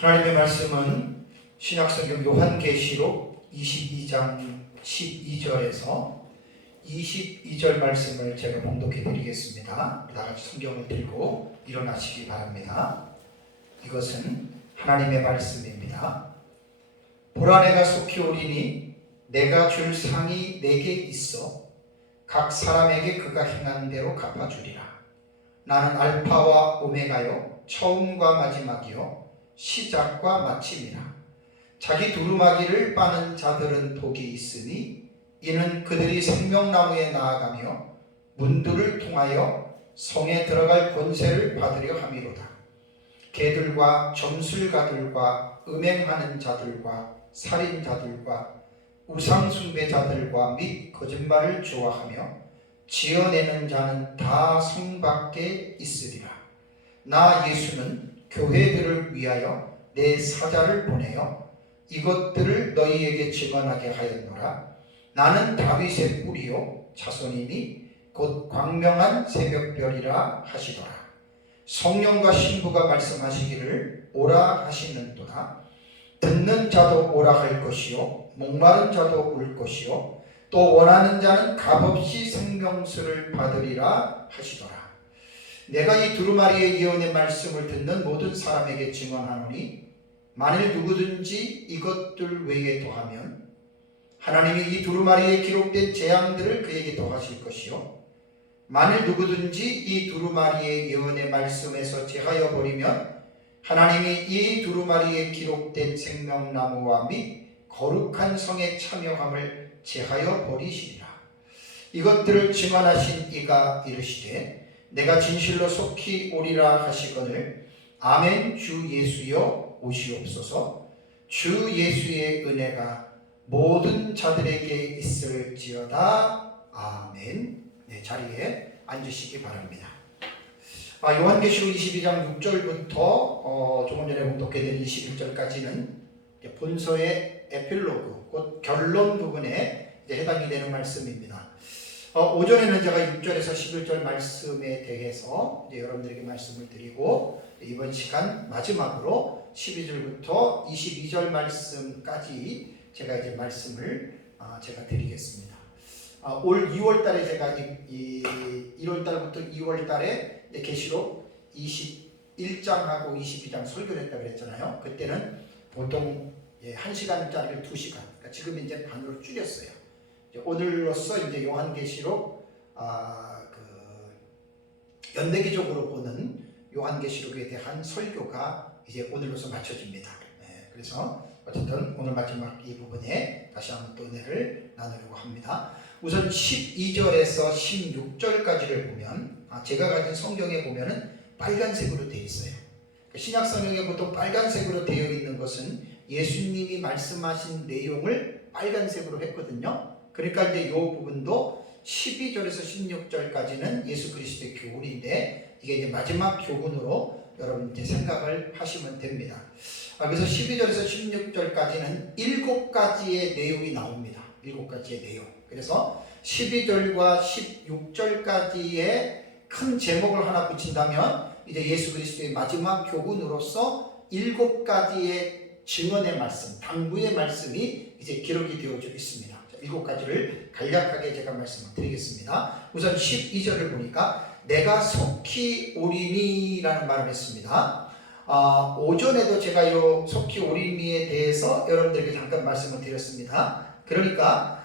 하나님의 말씀은 신약성경 요한계시록 22장 12절에서 22절 말씀을 제가 봉독해 드리겠습니다. 다같이 성경을 들고 일어나시기 바랍니다. 이것은 하나님의 말씀입니다. 보라, 내가 속히 오리니 내가 줄 상이 내게 있어 각 사람에게 그가 행한 대로 갚아주리라. 나는 알파와 오메가요 처음과 마지막이요 시작과 마침이라. 자기 두루마기를 빠는 자들은 복이 있으니 이는 그들이 생명나무에 나아가며 문들을 통하여 성에 들어갈 권세를 받으려 함이로다. 개들과 점술가들과 음행하는 자들과 살인자들과 우상숭배자들과 및 거짓말을 좋아하며 지어내는 자는 다 성 밖에 있으리라. 나 예수는 교회들을 위하여 내 사자를 보내어 이것들을 너희에게 증언하게 하였노라. 나는 다윗의 뿌리요 자손이니 곧 광명한 새벽별이라 하시더라. 성령과 신부가 말씀하시기를 오라 하시는도다. 듣는 자도 오라 할 것이요 목마른 자도 올 것이요 또 원하는 자는 값없이 생명수를 받으리라 하시더라. 내가 이 두루마리의 예언의 말씀을 듣는 모든 사람에게 증언하노니 만일 누구든지 이것들 외에 더하면 하나님이 이 두루마리에 기록된 재앙들을 그에게 더하실 것이요 만일 누구든지 이 두루마리의 예언의 말씀에서 제하여 버리면 하나님이 이 두루마리에 기록된 생명나무와 및 거룩한 성의 참여함을 제하여 버리시리라. 이것들을 증언하신 이가 이르시되 내가 진실로 속히 오리라 하시거늘 아멘. 주 예수여 오시옵소서. 주 예수의 은혜가 모든 자들에게 있을지어다. 아멘. 네, 자리에 앉으시기 바랍니다. 요한계시록 22장 6절부터 조금 전에 봉독해드린 21절까지는 본서의 에필로그, 곧 결론 부분에 해당이 되는 말씀입니다. 오전에는 제가 6절에서 11절 말씀에 대해서 여러분들에게 말씀을 드리고, 이번 시간 마지막으로 12절부터 22절 말씀까지 제가 이제 말씀을 제가 드리겠습니다. 올 2월 달에 제가 1월 달부터 2월 달에 계시록 21장하고 22장 설교를 했다고 그랬잖아요. 그때는 보통 1시간짜리를 2시간, 그러니까 지금 이제 반으로 줄였어요. 오늘로써 이제 요한계시록 연대기적으로 보는 요한계시록에 대한 설교가 이제 오늘로써 마쳐집니다. 그래서 어쨌든 오늘 마지막 이 부분에 다시 한번 또 은혜를 나누려고 합니다. 우선 12절에서 16절까지를 보면 제가 가진 성경에 보면은 빨간색으로 되어 있어요. 신약 성경에 보통 빨간색으로 되어 있는 것은 예수님이 말씀하신 내용을 빨간색으로 했거든요. 그러니까 이제 이 부분도 12절에서 16절까지는 예수 그리스도의 교훈인데 이게 이제 마지막 교훈으로 여러분 이제 생각을 하시면 됩니다. 그래서 12절에서 16절까지는 7가지의 내용이 나옵니다. 7가지의 내용. 그래서 12절과 16절까지의 큰 제목을 하나 붙인다면 이제 예수 그리스도의 마지막 교훈으로서 7가지의 증언의 말씀, 당부의 말씀이 이제 기록이 되어져 있습니다. 7가지를 간략하게 제가 말씀을 드리겠습니다. 우선 12절을 보니까 내가 속히 오리니 라는 말을 했습니다. 오전에도 제가 이 속히 오리니에 대해서 여러분들에게 잠깐 말씀을 드렸습니다. 그러니까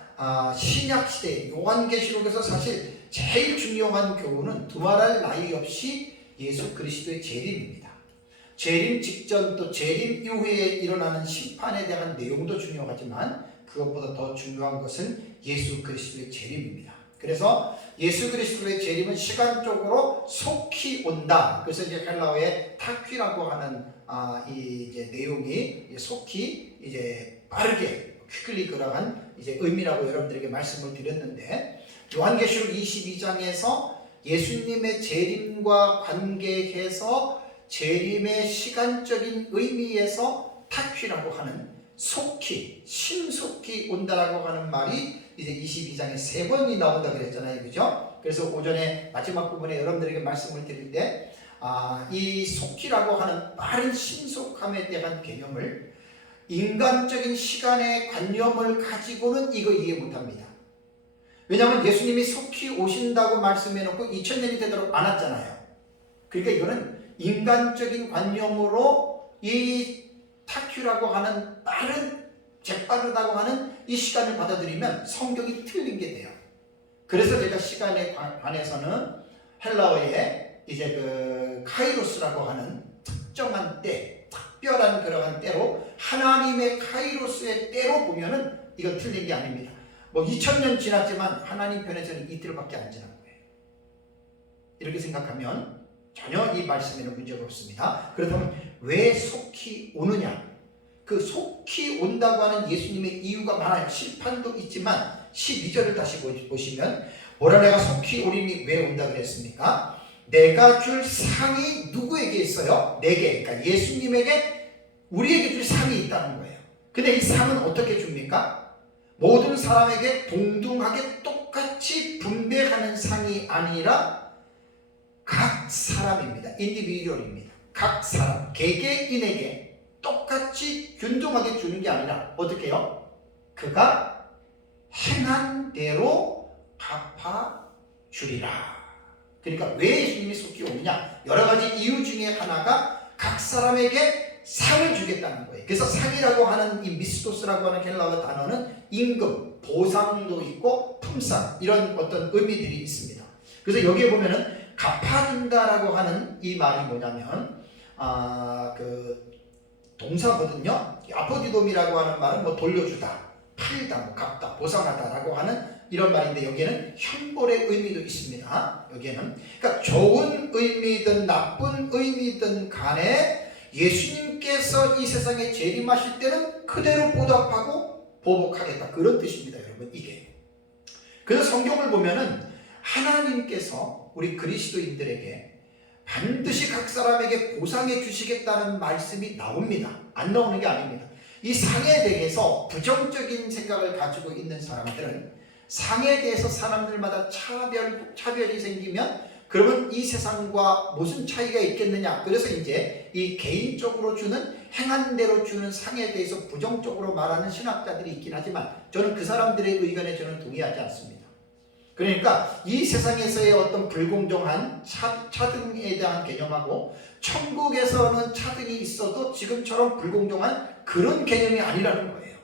신약시대 요한계시록에서 사실 제일 중요한 교훈은 두말할 나위 없이 예수 그리스도의 재림입니다. 재림 직전 또 재림 이후에 일어나는 심판에 대한 내용도 중요하지만 그것보다 더 중요한 것은 예수 그리스도의 재림입니다. 그래서 예수 그리스도의 재림은 시간적으로 속히 온다. 그래서 이제 헬라어의 타퀴라고 하는 이 이제 내용이 속히 이제 빠르게 quickly 그러한 이제 의미라고 여러분들에게 말씀을 드렸는데 요한계시록 22장에서 예수님의 재림과 관계해서 재림의 시간적인 의미에서 타퀴라고 하는 속히, 신속히 온다라고 하는 말이 이제 22장에 3번이 나온다 그랬잖아요. 그죠? 그래서 오전에 마지막 부분에 여러분들에게 말씀을 드릴 때 이 속히라고 하는 빠른 신속한 속함에 대한 개념을 인간적인 시간의 관념을 가지고는 이거 이해 못합니다. 왜냐하면 예수님이 속히 오신다고 말씀해놓고 2000년이 되도록 안 왔잖아요. 그러니까 이거는 인간적인 관념으로 이 타큐라고 하는 빠른 재빠르다고 하는 이 시간을 받아들이면 성경이 틀린 게 돼요. 그래서 제가 시간에 관해서는 헬라어에 이제 그 카이로스라고 하는 특정한 때, 특별한 그러한 때로 하나님의 카이로스의 때로 보면은 이건 틀린 게 아닙니다. 뭐 2000년 지났지만 하나님 편에서는 이틀밖에 안 지난 거예요. 이렇게 생각하면 전혀 이 말씀에는 문제가 없습니다. 그렇다면 왜 속히 오느냐? 그 속히 온다고 하는 예수님의 이유가 많아요. 심판도 있지만 12절을 다시 보시면 뭐라 내가 속히 오리니 왜 온다 그랬습니까? 내가 줄 상이 누구에게 있어요? 내게, 그러니까 예수님에게 우리에게 줄 상이 있다는 거예요. 근데 이 상은 어떻게 줍니까? 모든 사람에게 동등하게 똑같이 분배하는 상이 아니라 각 사람입니다. 인디비듀얼입니다. 각 사람, 개개인에게 똑같이 균등하게 주는 게 아니라 어떻게 해요? 그가 행한 대로 갚아주리라. 그러니까 왜 예수님이 속히 오느냐? 여러 가지 이유 중에 하나가 각 사람에게 상을 주겠다는 거예요. 그래서 상이라고 하는 이 미스토스라고 하는 헬라어 단어는 임금, 보상도 있고 품상 이런 어떤 의미들이 있습니다. 그래서 여기에 보면은 갚아준다라고 하는 이 말이 뭐냐면 그 동사거든요. 아포디돔이라고 하는 말은 뭐 돌려주다, 팔다, 뭐 갚다, 보상하다라고 하는 이런 말인데 여기에는 형벌의 의미도 있습니다. 여기에는 그러니까 좋은 의미든 나쁜 의미든 간에 예수님께서 이 세상에 재림하실 때는 그대로 보답하고 보복하겠다 그런 뜻입니다, 여러분. 이게 그래서 성경을 보면은 하나님께서 우리 그리스도인들에게 반드시 각 사람에게 보상해 주시겠다는 말씀이 나옵니다. 안 나오는 게 아닙니다. 이 상에 대해서 부정적인 생각을 가지고 있는 사람들은 상에 대해서 사람들마다 차별이 생기면 그러면 이 세상과 무슨 차이가 있겠느냐. 그래서 이제 이 개인적으로 주는 행한 대로 주는 상에 대해서 부정적으로 말하는 신학자들이 있긴 하지만 저는 그 사람들의 의견에 저는 동의하지 않습니다. 그러니까 이 세상에서의 어떤 불공정한 차등에 대한 개념하고 천국에서는 차등이 있어도 지금처럼 불공정한 그런 개념이 아니라는 거예요.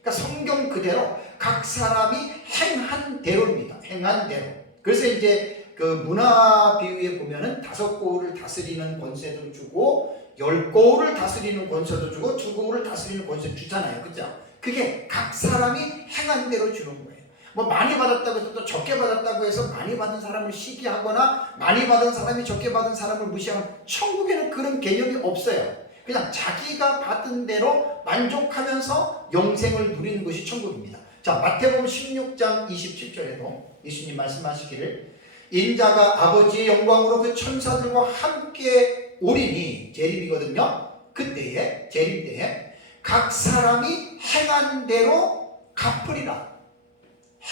그러니까 성경 그대로 각 사람이 행한 대로입니다. 행한 대로. 그래서 이제 그 문화 비유에 보면은 5고을을 다스리는 권세도 주고 10고을을 다스리는 권세도 주고 2고을을 다스리는 권세도 주잖아요. 그죠? 그게 각 사람이 행한 대로 주는 거예요. 뭐 많이 받았다고 해서 또 적게 받았다고 해서 많이 받은 사람을 시기하거나 많이 받은 사람이 적게 받은 사람을 무시하면 천국에는 그런 개념이 없어요. 그냥 자기가 받은 대로 만족하면서 영생을 누리는 것이 천국입니다. 자, 마태복음 16장 27절에도 예수님 말씀하시기를 인자가 아버지의 영광으로 그 천사들과 함께 오리니 재림이거든요. 그때에 재림 때에 각 사람이 행한 대로 갚으리라.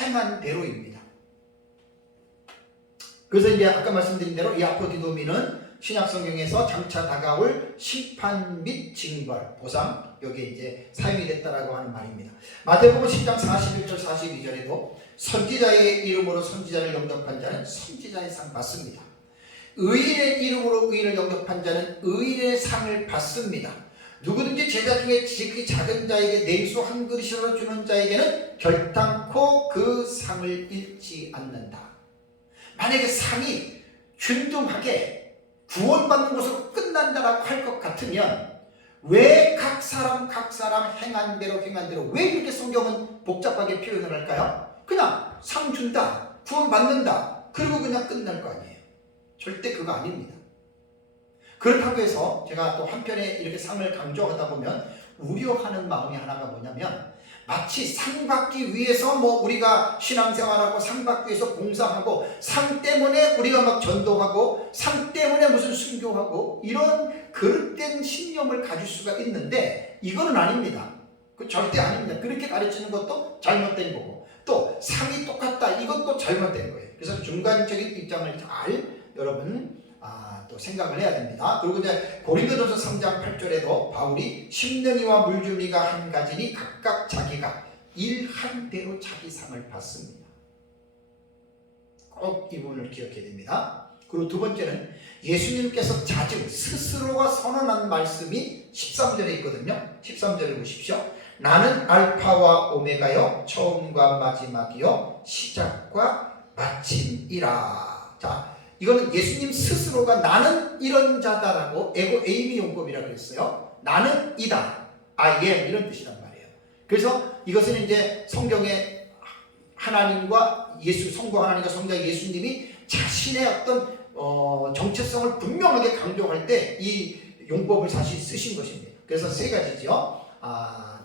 행한 대로입니다. 그래서 이제 아까 말씀드린 대로 이 아포디도미는 신약 성경에서 장차 다가올 심판 및 징벌, 보상 여기에 이제 사용이 됐다라고 하는 말입니다. 마태복음 10장 41절 42절에도 선지자의 이름으로 선지자를 영접한 자는 선지자의 상 받습니다. 의인의 이름으로 의인을 영접한 자는 의인의 상을 받습니다. 누구든지 제자 중에 지극히 작은 자에게 냉수 한 그릇이라도 주는 자에게는 결단코 그 상을 잃지 않는다. 만약에 상이 균등하게 구원받는 것으로 끝난다라고 할 것 같으면 왜 각 사람 행한 대로 왜 이렇게 성경은 복잡하게 표현을 할까요? 그냥 상 준다, 구원받는다, 그리고 그냥 끝날 거 아니에요. 절대 그거 아닙니다. 그렇다고 해서 제가 또 한편에 이렇게 상을 강조하다 보면 우려하는 마음이 하나가 뭐냐면 마치 상 받기 위해서 뭐 우리가 신앙생활하고 상 받기 위해서 봉사하고 상 때문에 우리가 막 전도하고 상 때문에 무슨 순교하고 이런 그릇된 신념을 가질 수가 있는데 이거는 아닙니다. 그 절대 아닙니다. 그렇게 가르치는 것도 잘못된 거고 또 상이 똑같다 이것도 잘못된 거예요. 그래서 중간적인 입장을 잘 여러분 또 생각을 해야 됩니다. 그리고 이제 고린도전서 3장 8절에도 바울이 심령이와 물주미가 한 가지니 각각 자기가 일한 대로 자기 상을 받습니다. 꼭 이 부분을 기억해야 됩니다. 그리고 두 번째는 예수님께서 자증 스스로가 선언한 말씀이 13절에 있거든요. 13절을 보십시오. 나는 알파와 오메가요 처음과 마지막이요 시작과 마침이라. 자, 이거는 예수님 스스로가 나는 이런 자다라고 에이미 용법이라고 했어요. 나는 이다, I am, 이런 뜻이란 말이에요. 그래서 이것은 이제 성경에 하나님과 성부 하나님과 성자 예수님이 자신의 어떤 정체성을 분명하게 강조할 때 이 용법을 사실 쓰신 것입니다. 그래서 세 가지죠.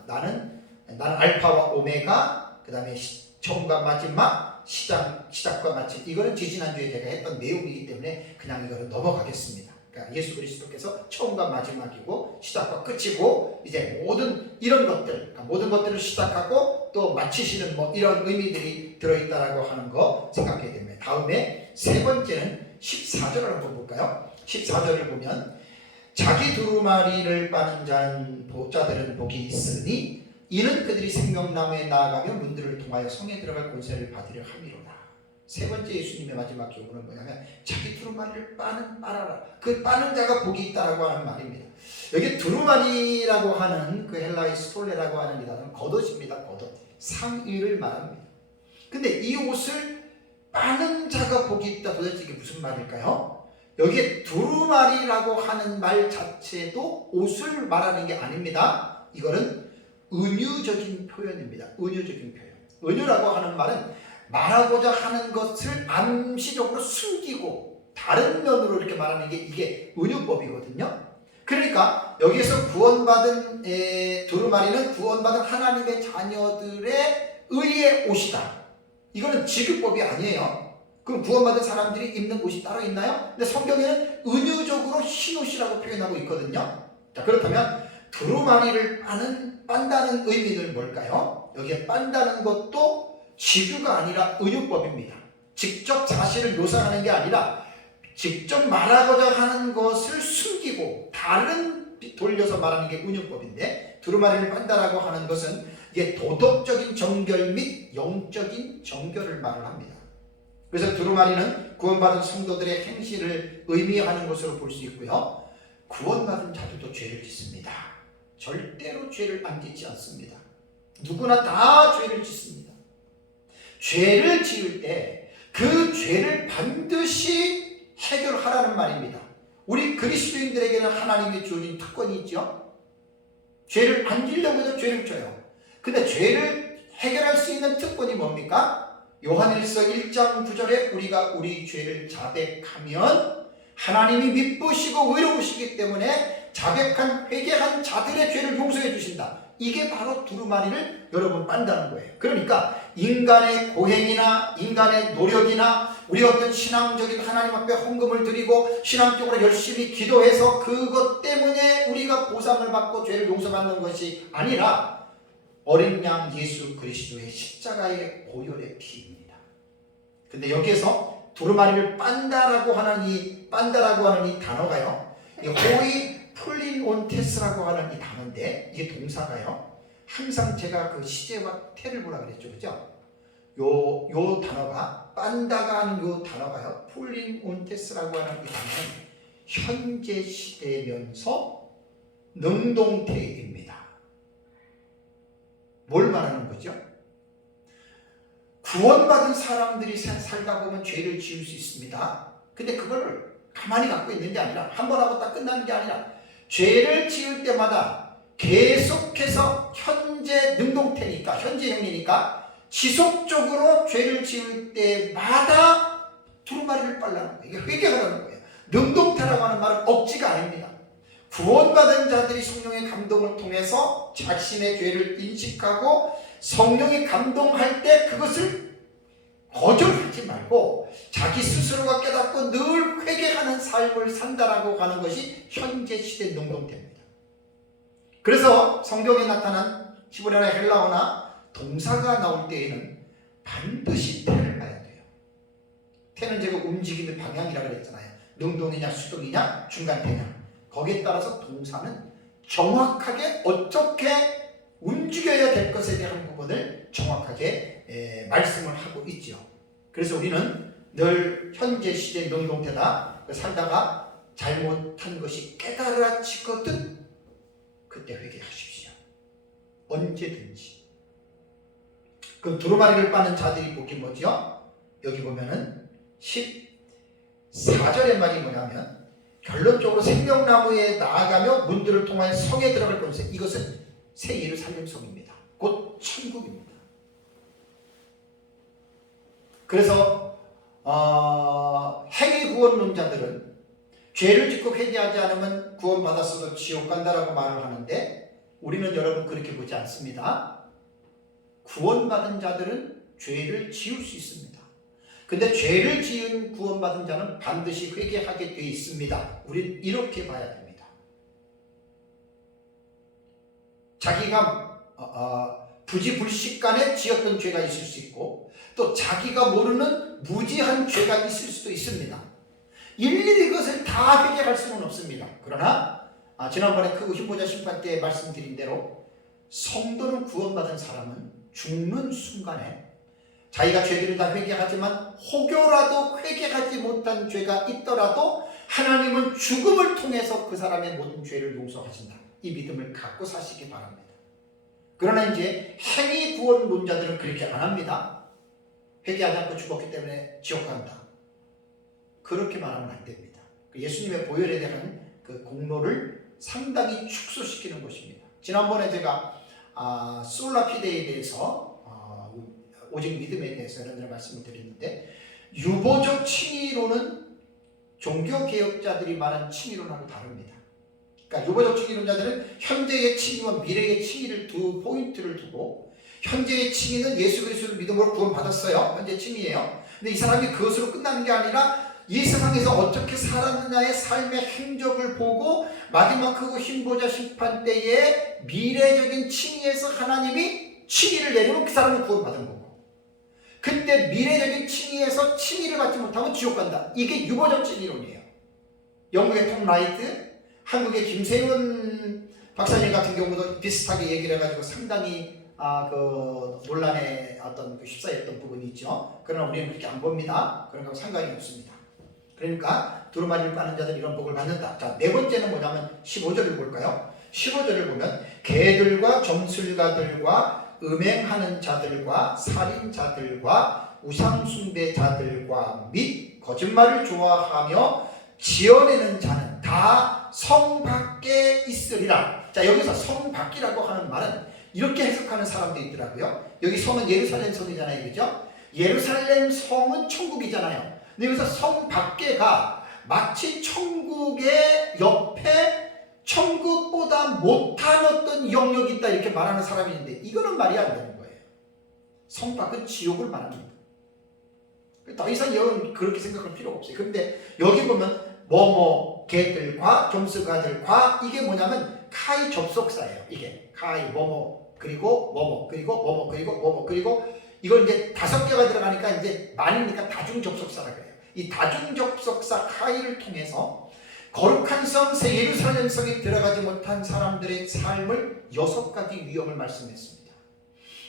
나는 알파와 오메가, 그 다음에 처음과 마지막, 시작과 마침. 이거는 지지난주에 제가 했던 내용이기 때문에 그냥 이거를 넘어가겠습니다. 그러니까 예수 그리스도께서 처음과 마지막이고 시작과 끝이고 이제 모든 이런 것들, 그러니까 모든 것들을 시작하고 또 마치시는 이런 의미들이 들어있다라고 하는 거 생각해야 됩니다. 다음에 세 번째는 14절을 한번 볼까요? 14절을 보면 자기 두루마리를 빠는 자들은 복이 있으니 이는 그들이 생명나무에 나아가며 문들을 통하여 성에 들어갈 권세를 받으려 함이로다. 세 번째 예수님의 마지막 교훈은 뭐냐면 자기 두루마리를 빨아라. 그 빠는 자가 복이 있다라고 하는 말입니다. 여기 두루마리라고 하는 그 헬라의 스톨레라고 하는 이 단어는 겉옷입니다. 겉옷. 상의를 말합니다. 근데 이 옷을 빠는 자가 복이 있다. 도대체 이게 무슨 말일까요? 여기에 두루마리라고 하는 말 자체도 옷을 말하는 게 아닙니다. 이거는 은유적인 표현입니다. 은유적인 표현. 은유라고 하는 말은 말하고자 하는 것을 암시적으로 숨기고 다른 면으로 이렇게 말하는 게 이게 은유법이거든요. 그러니까 여기에서 구원받은 두루마리는 구원받은 하나님의 자녀들의 의의 옷이다. 이거는 직유법이 아니에요. 그럼 구원받은 사람들이 입는 옷이 따로 있나요? 근데 성경에는 은유적으로 흰 옷이라고 표현하고 있거든요. 자, 그렇다면 두루마리를 빤다는 의미는 뭘까요? 여기에 빤다는 것도 직유가 아니라 은유법입니다. 직접 사실을 묘사하는 게 아니라 직접 말하고자 하는 것을 숨기고 다른 돌려서 말하는 게 은유법인데, 두루마리를 빤다라고 하는 것은 이게 도덕적인 정결 및 영적인 정결을 말을 합니다. 그래서 두루마리는 구원받은 성도들의 행실을 의미하는 것으로 볼 수 있고요. 구원받은 자들도 죄를 짓습니다. 절대로 죄를 안 짓지 않습니다. 누구나 다 죄를 짓습니다. 죄를 지을 때 그 죄를 반드시 해결하라는 말입니다. 우리 그리스도인들에게는 하나님이 주어진 특권이 있죠. 죄를 안 지려고 해도 죄를 져요. 근데 죄를 해결할 수 있는 특권이 뭡니까? 요한일서 1장 9절에 우리가 우리 죄를 자백하면 하나님이 미쁘시고 의로우시기 때문에 자백한 회개한 자들의 죄를 용서해 주신다. 이게 바로 두루마리를 여러분 빤다는 거예요. 그러니까 인간의 고행이나 인간의 노력이나 우리 어떤 신앙적인 하나님 앞에 헌금을 드리고 신앙적으로 열심히 기도해서 그것 때문에 우리가 보상을 받고 죄를 용서받는 것이 아니라 어린 양 예수 그리스도의 십자가의 보혈의 피입니다. 근데 여기에서 두루마리를 빤다라고 하는 이 단어가요, 이 호이 플린온테스라고 하는 이 단어인데, 이게 동사가요, 항상 제가 그 시제와 태를 보라 그랬죠, 그죠? 요 단어가, 빤다가 하는 요 단어가요, 플린온테스라고 하는 이 단어는 현재 시대면서 능동태입니다. 뭘 말하는 거죠? 구원받은 사람들이 살다 보면 죄를 지을 수 있습니다. 근데 그걸 가만히 갖고 있는 게 아니라, 한 번 하고 딱 끝나는 게 아니라 죄를 지을 때마다 계속해서 현재 능동태니까, 현재형이니까 지속적으로 죄를 지을 때마다 두루마리를 빨라는 거예요. 이게 회개하라는 거예요. 능동태라고 하는 말은 억지가 아닙니다. 구원받은 자들이 성령의 감동을 통해서 자신의 죄를 인식하고 성령이 감동할 때 그것을 거절하지 말고 자기 스스로가 깨닫고 늘 회개하는 삶을 산다라고 하는 것이 현재 시대 능동태입니다. 그래서 성경에 나타난 히브리어나 헬라어나 동사가 나올 때에는 반드시 태를 봐야 돼요. 태는 제가 움직임의 방향이라고 그랬잖아요. 능동이냐 수동이냐 중간태냐 거기에 따라서 동사는 정확하게 어떻게 움직여야 될 것에 대한 부분을 정확하게 말씀을 하고 있죠. 그래서 우리는 늘 현재 시제 능동태다 살다가 잘못한 것이 깨달아지거든 그때 회개하십시오. 언제든지. 그 두루마리를 빠는 자들이 복이 뭐죠? 여기 보면은 14절의 말이 뭐냐면 결론적으로 생명나무에 나아가며 문들을 통하여 성에 들어갈 것에 이것은 새 예루살렘 성입니다. 곧 천국입니다. 그래서 행위 구원론자들은 죄를 짓고 회개하지 않으면 구원받았어도 지옥 간다라고 말을 하는데 우리는 여러분 그렇게 보지 않습니다. 구원받은 자들은 죄를 지을 수 있습니다. 근데 죄를 지은 구원받은 자는 반드시 회개하게 되어 있습니다. 우리는 이렇게 봐야 됩니다. 자기가 부지불식간에 지었던 죄가 있을 수 있고 또 자기가 모르는 무지한 죄가 있을 수도 있습니다. 일일이 그것을 다 회개할 수는 없습니다. 그러나 지난번에 그 흰보자 심판 때 말씀드린 대로 성도는 구원받은 사람은 죽는 순간에 자기가 죄들을 다 회개하지만 혹여라도 회개하지 못한 죄가 있더라도 하나님은 죽음을 통해서 그 사람의 모든 죄를 용서하신다. 이 믿음을 갖고 사시기 바랍니다. 그러나 이제 행위 구원론자들은 그렇게 안 합니다. 회개하지 않고 죽었기 때문에 지옥 간다. 그렇게 말하면 안 됩니다. 예수님의 보혈에 대한 그 공로를 상당히 축소시키는 것입니다. 지난번에 제가 솔라피데에 대해서 오직 믿음에 대해서 여러분들 말씀을 드렸는데 유보적 칭의론은 종교개혁자들이 말하는 칭의론하고 다릅니다. 그러니까 유보적 칭의론자들은 현재의 칭의와 미래의 칭의를 두 포인트를 두고 현재의 칭의는 예수 그리스도를 믿음으로 구원받았어요. 현재 칭의예요. 근데 이 사람이 그것으로 끝나는 게 아니라 이 세상에서 어떻게 살았느냐의 삶의 행적을 보고 마지막 그 흰보자 심판 때에 미래적인 칭의에서 하나님이 칭의를 내리면 그 사람은 구원받은 거고 근데 미래적인 칭의에서 칭의를 받지 못하면 지옥 간다. 이게 유보적 칭의론이에요. 영국의 톰 라이트, 한국의 김세훈 박사님 같은 경우도 비슷하게 얘기를 해가지고 상당히 그 논란에 어떤 그 휩싸였던 부분이 있죠. 그러나 우리는 그렇게 안 봅니다. 그런 거 상관이 없습니다. 그러니까 두루마리를 빠는 자들 이런 복을 받는다. 자, 네 번째는 뭐냐면 15절을 볼까요? 15절을 보면 개들과 점술가들과 음행하는 자들과 살인자들과 우상숭배자들과 및 거짓말을 좋아하며 지어내는 자는 다 성 밖에 있으리라. 자, 여기서 성 밖이라고 하는 말은 이렇게 해석하는 사람도 있더라고요. 여기 성은 예루살렘 성이잖아요. 그죠? 예루살렘 성은 천국이잖아요. 근데 여기서 성 밖에가 마치 천국의 옆에 천국보다 못한 어떤 영역이 있다 이렇게 말하는 사람이 있는데 이거는 말이 안 되는 거예요. 성 밖은 지옥을 말합니다. 더 이상 여러분 그렇게 생각할 필요가 없어요. 그런데 여기 보면 개들과 점수가들과 이게 뭐냐면 카이 접속사예요. 이게 카이 그리고 그리고 이걸 이제 5개가 들어가니까 이제 많으니까 다중 접속사라 그래요. 이 다중 접속사 카이를 통해서 거룩한 성 새 예루살렘 성에 들어가지 못한 사람들의 삶을 6가지 위험을 말씀했습니다.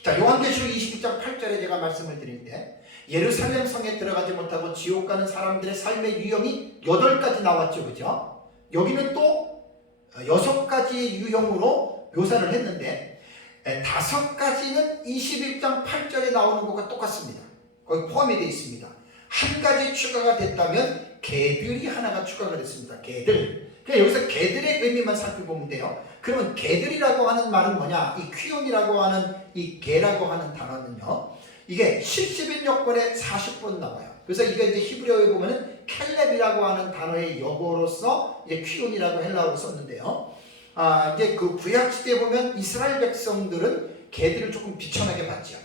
자, 요한계시록 22장 8절에 제가 말씀을 드릴 때 예루살렘 성에 들어가지 못하고 지옥 가는 사람들의 삶의 유형이 8가지 나왔죠. 그죠? 여기는 또 6가지의 유형으로 묘사를 했는데 5가지는 21장 8절에 나오는 것과 똑같습니다. 거기 포함이 되어 있습니다. 한 가지 추가가 됐다면 개들이 하나가 추가가 됐습니다. 개들. 그냥 여기서 개들의 의미만 살펴보면 돼요. 그러면 개들이라고 하는 말은 뭐냐? 이 퀴온이라고 하는 이 개라고 하는 단어는요. 이게 실집인 여권에 40번 나와요. 그래서 이게 이제 히브리어에 보면은 켈렙이라고 하는 단어의 역어로서 이제 퀴온이라고 헬라어로 썼는데요. 이제 그 구약 시대에 보면 이스라엘 백성들은 개들을 조금 비천하게 봤죠.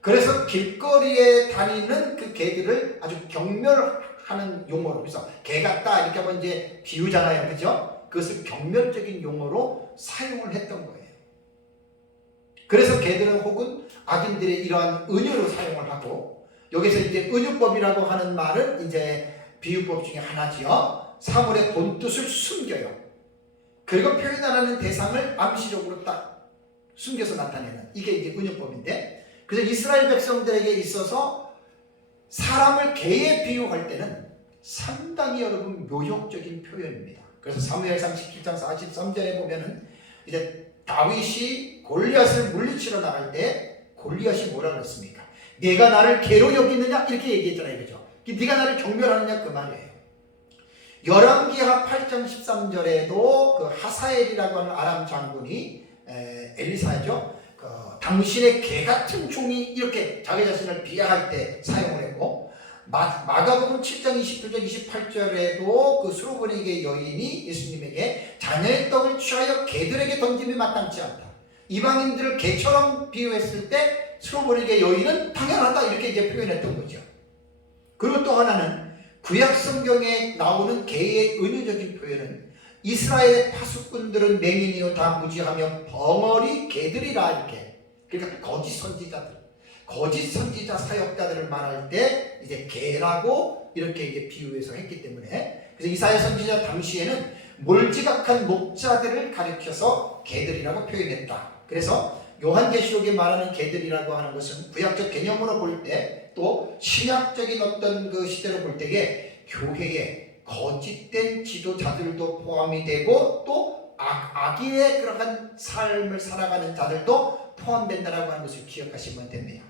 그래서 길거리에 다니는 그 개들을 아주 경멸하는 용어로, 그래서 개 같다 이렇게 하면 이제 비유잖아요, 그죠? 그것을 경멸적인 용어로 사용을 했던 거예요. 그래서 개들은 혹은 악인들의 이러한 은유로 사용을 하고, 여기서 이제 은유법이라고 하는 말은 이제 비유법 중에 하나지요. 사물의 본뜻을 숨겨요. 그리고 표현하라는 대상을 암시적으로 딱 숨겨서 나타내는 이게 이제 은유법인데, 그래서 이스라엘 백성들에게 있어서 사람을 개에 비유할 때는 상당히 여러분 묘욕적인 표현입니다. 그래서 사무엘상 17장 43절에 보면은 이제 다윗이 골리앗을 물리치러 나갈 때 골리앗이 뭐라 그랬습니까? 네가 나를 개로 여기느냐 이렇게 얘기했잖아요, 그죠? 네가 나를 경멸하느냐 그 말이에요. 열왕기하 8장 13절에도 그 하사엘이라고 하는 아람 장군이 엘리사죠. 당신의 개 같은 종이 이렇게 자기 자신을 비하할 때 사용을 했고, 마가복음 7장 27절 28절에도 그 수로보니게 여인이 예수님에게 자녀의 떡을 취하여 개들에게 던짐이 마땅치 않다. 이방인들을 개처럼 비유했을 때 수로보니게 여인은 당연하다 이렇게 이제 표현했던 거죠. 그리고 또 하나는 구약 성경에 나오는 개의 은유적인 표현은 이스라엘의 파수꾼들은 맹인이요 다 무지하며 벙어리 개들이라 이렇게. 그러니까 거짓 선지자들, 거짓 선지자 사역자들을 말할 때 이제 개라고 이렇게 이제 비유해서 했기 때문에, 그래서 이사야 선지자 당시에는 몰지각한 목자들을 가리켜서 개들이라고 표현했다. 그래서 요한계시록에 말하는 개들이라고 하는 것은 구약적 개념으로 볼 때, 또 신약적인 어떤 그 시대로 볼 때에 교회에 거짓된 지도자들도 포함이 되고 또 악인의 그러한 삶을 살아가는 자들도 포함된다라고 하는 것을 기억하시면 됩니다.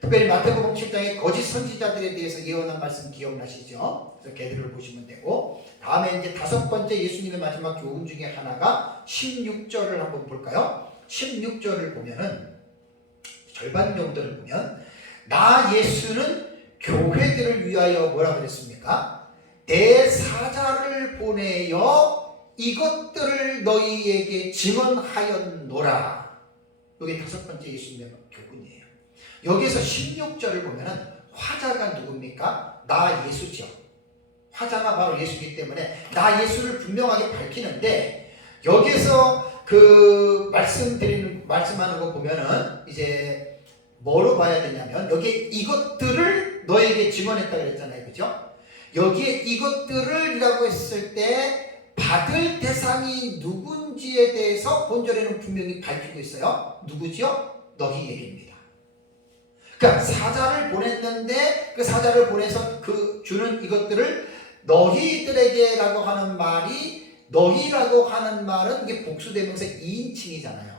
특별히 마태복음 7장에 거짓 선지자들에 대해서 예언한 말씀 기억나시죠? 그래서 걔들을 보시면 되고, 다음에 이제 다섯 번째 예수님의 마지막 교훈 중에 하나가 16절을 한번 볼까요? 16절을 보면은 절반 정도를 보면 나 예수는 교회들을 위하여 뭐라 그랬습니까? 내 사자를 보내어 이것들을 너희에게 증언하였노라. 이게 다섯 번째 예수님의 교훈이에요. 여기서 16절을 보면은 화자가 누굽니까? 나 예수죠. 화자가 바로 예수이기 때문에 나 예수를 분명하게 밝히는데, 여기서 그 말씀하는 거 보면은 이제 뭐로 봐야 되냐면, 여기에 이것들을 너에게 증언했다 그랬잖아요, 그죠? 여기에 이것들을이라고 했을 때 받을 대상이 누군지에 대해서 본절에는 분명히 밝히고 있어요. 누구죠? 너희에게입니다. 그러니까 사자를 보냈는데 그 사자를 보내서 그 주는 이것들을 너희들에게라고 하는 말이, 너희라고 하는 말은 이게 복수대명사 2인칭이잖아요.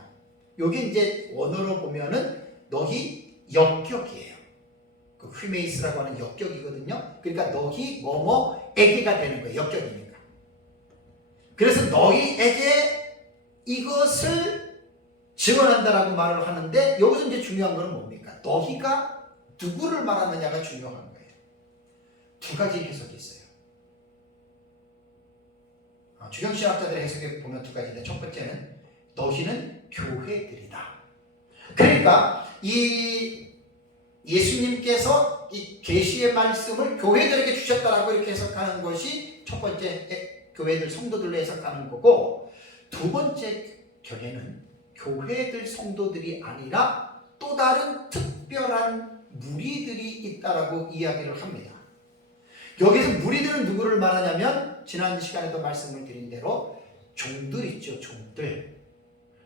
여기 이제 원어로 보면은 너희 역격이에요. 그 휘메이스라고 하는 역격이거든요. 그러니까 너희 뭐뭐에게가 되는 거예요. 역격이니까. 그래서 너희에게 이것을 증언한다라고 말을 하는데, 여기서 이제 중요한 거는 뭡니까? 너희가 누구를 말하느냐가 중요한 거예요. 두 가지 해석이 있어요. 주경신학자들의 해석에 보면 두 가지인데, 첫 번째는 너희는 교회들이다. 그러니까 이 예수님께서 이 계시의 말씀을 교회들에게 주셨다라고 이렇게 해석하는 것이 첫 번째 교회들 성도들로 해석하는 거고, 두 번째 견해는 교회들 성도들이 아니라 또 다른 특별한 무리들이 있다라고 이야기를 합니다. 여기서 무리들은 누구를 말하냐면, 지난 시간에도 말씀을 드린 대로 종들 있죠, 종들.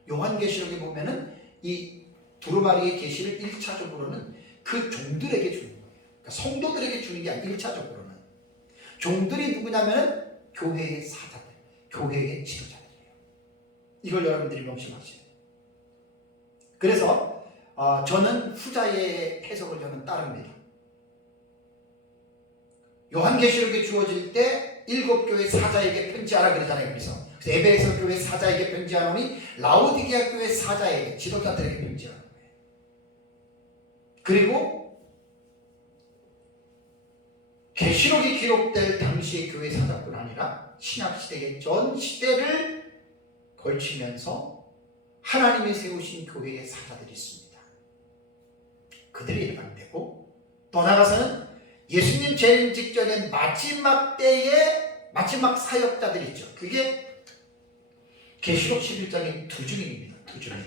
요한계시록에 보면은 이 두루마리의 계시를 1차적으로는 그 종들에게 주는 거예요. 그러니까 성도들에게 주는 게 아니라 1차적으로는. 종들이 누구냐면 교회의 사자들, 교회의 지도자들이에요. 이걸 여러분들이 명심하셔야 돼요. 그래서 저는 후자의 해석을 저는 따릅니다. 요한계시록에 주어질 때 7교회 사자에게 편지하라 그러잖아요. 그래서 에베소 교회 사자에게 편지하노니 라오디게아 교회 사자에게, 지도자들에게 편지하는 거예요. 그리고 계시록이 기록될 당시의 교회 사자뿐 아니라 신약시대의 전 시대를 걸치면서 하나님이 세우신 교회의 사자들이 있습니다. 그들이 일관되고, 또 나아가서는 예수님 재림 직전의 마지막 때의 마지막 사역자들이 있죠. 그게 계시록 11장의 두 증인입니다. 두 증인.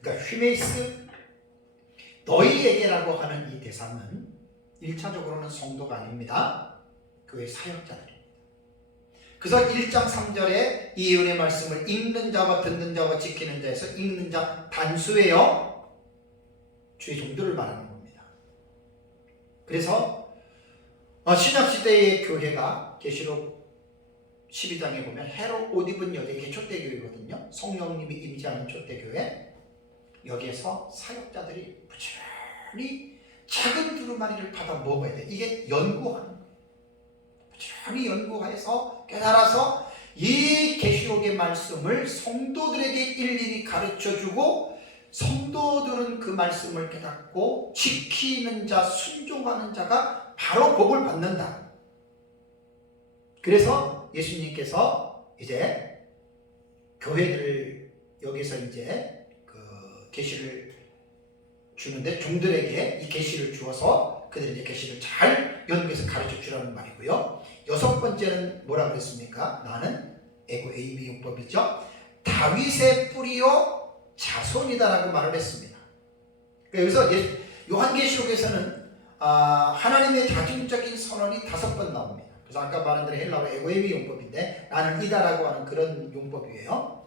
그러니까 휘메이스 너희에게라고 하는 이 대상은 1차적으로는 성도가 아닙니다. 교회 사역자들입니다. 그래서 1장 3절에 이 예언의 말씀을 읽는 자와 듣는 자와 지키는 자에서 읽는 자 단수예요. 주의 종들을 말하는 겁니다. 그래서 신약시대의 교회가 계시록 12장에 보면 헤롯 옷 입은 여자, 이게 초대교회거든요. 성령님이 임재하는 초대교회. 여기에서 사역자들이 부지런히 작은 두루마리를 받아 먹어야 돼. 이게 연구하는 거예요. 부지런히 연구해서 깨달아서 이 계시록의 말씀을 성도들에게 일일이 가르쳐주고, 성도들은 그 말씀을 깨닫고 지키는 자, 순종하는 자가 바로 복을 받는다. 그래서 예수님께서 이제 교회들을 여기서 이제 그 계시를 주는데, 종들에게 이 계시를 주어서 그들이 이제 계시를 잘 연구해서 가르쳐 주라는 말이고요. 6번째는 뭐라 그랬습니까? 나는 에고 에이미 용법이죠. 다윗의 뿌리요 자손이다라고 말을 했습니다. 여기서 요한계시록에서는 하나님의 자중적인 선언이 5번 나옵니다. 그래서 아까 말한 대로 헬라어 에고 에이미 용법인데, 나는 이다라고 하는 그런 용법이에요.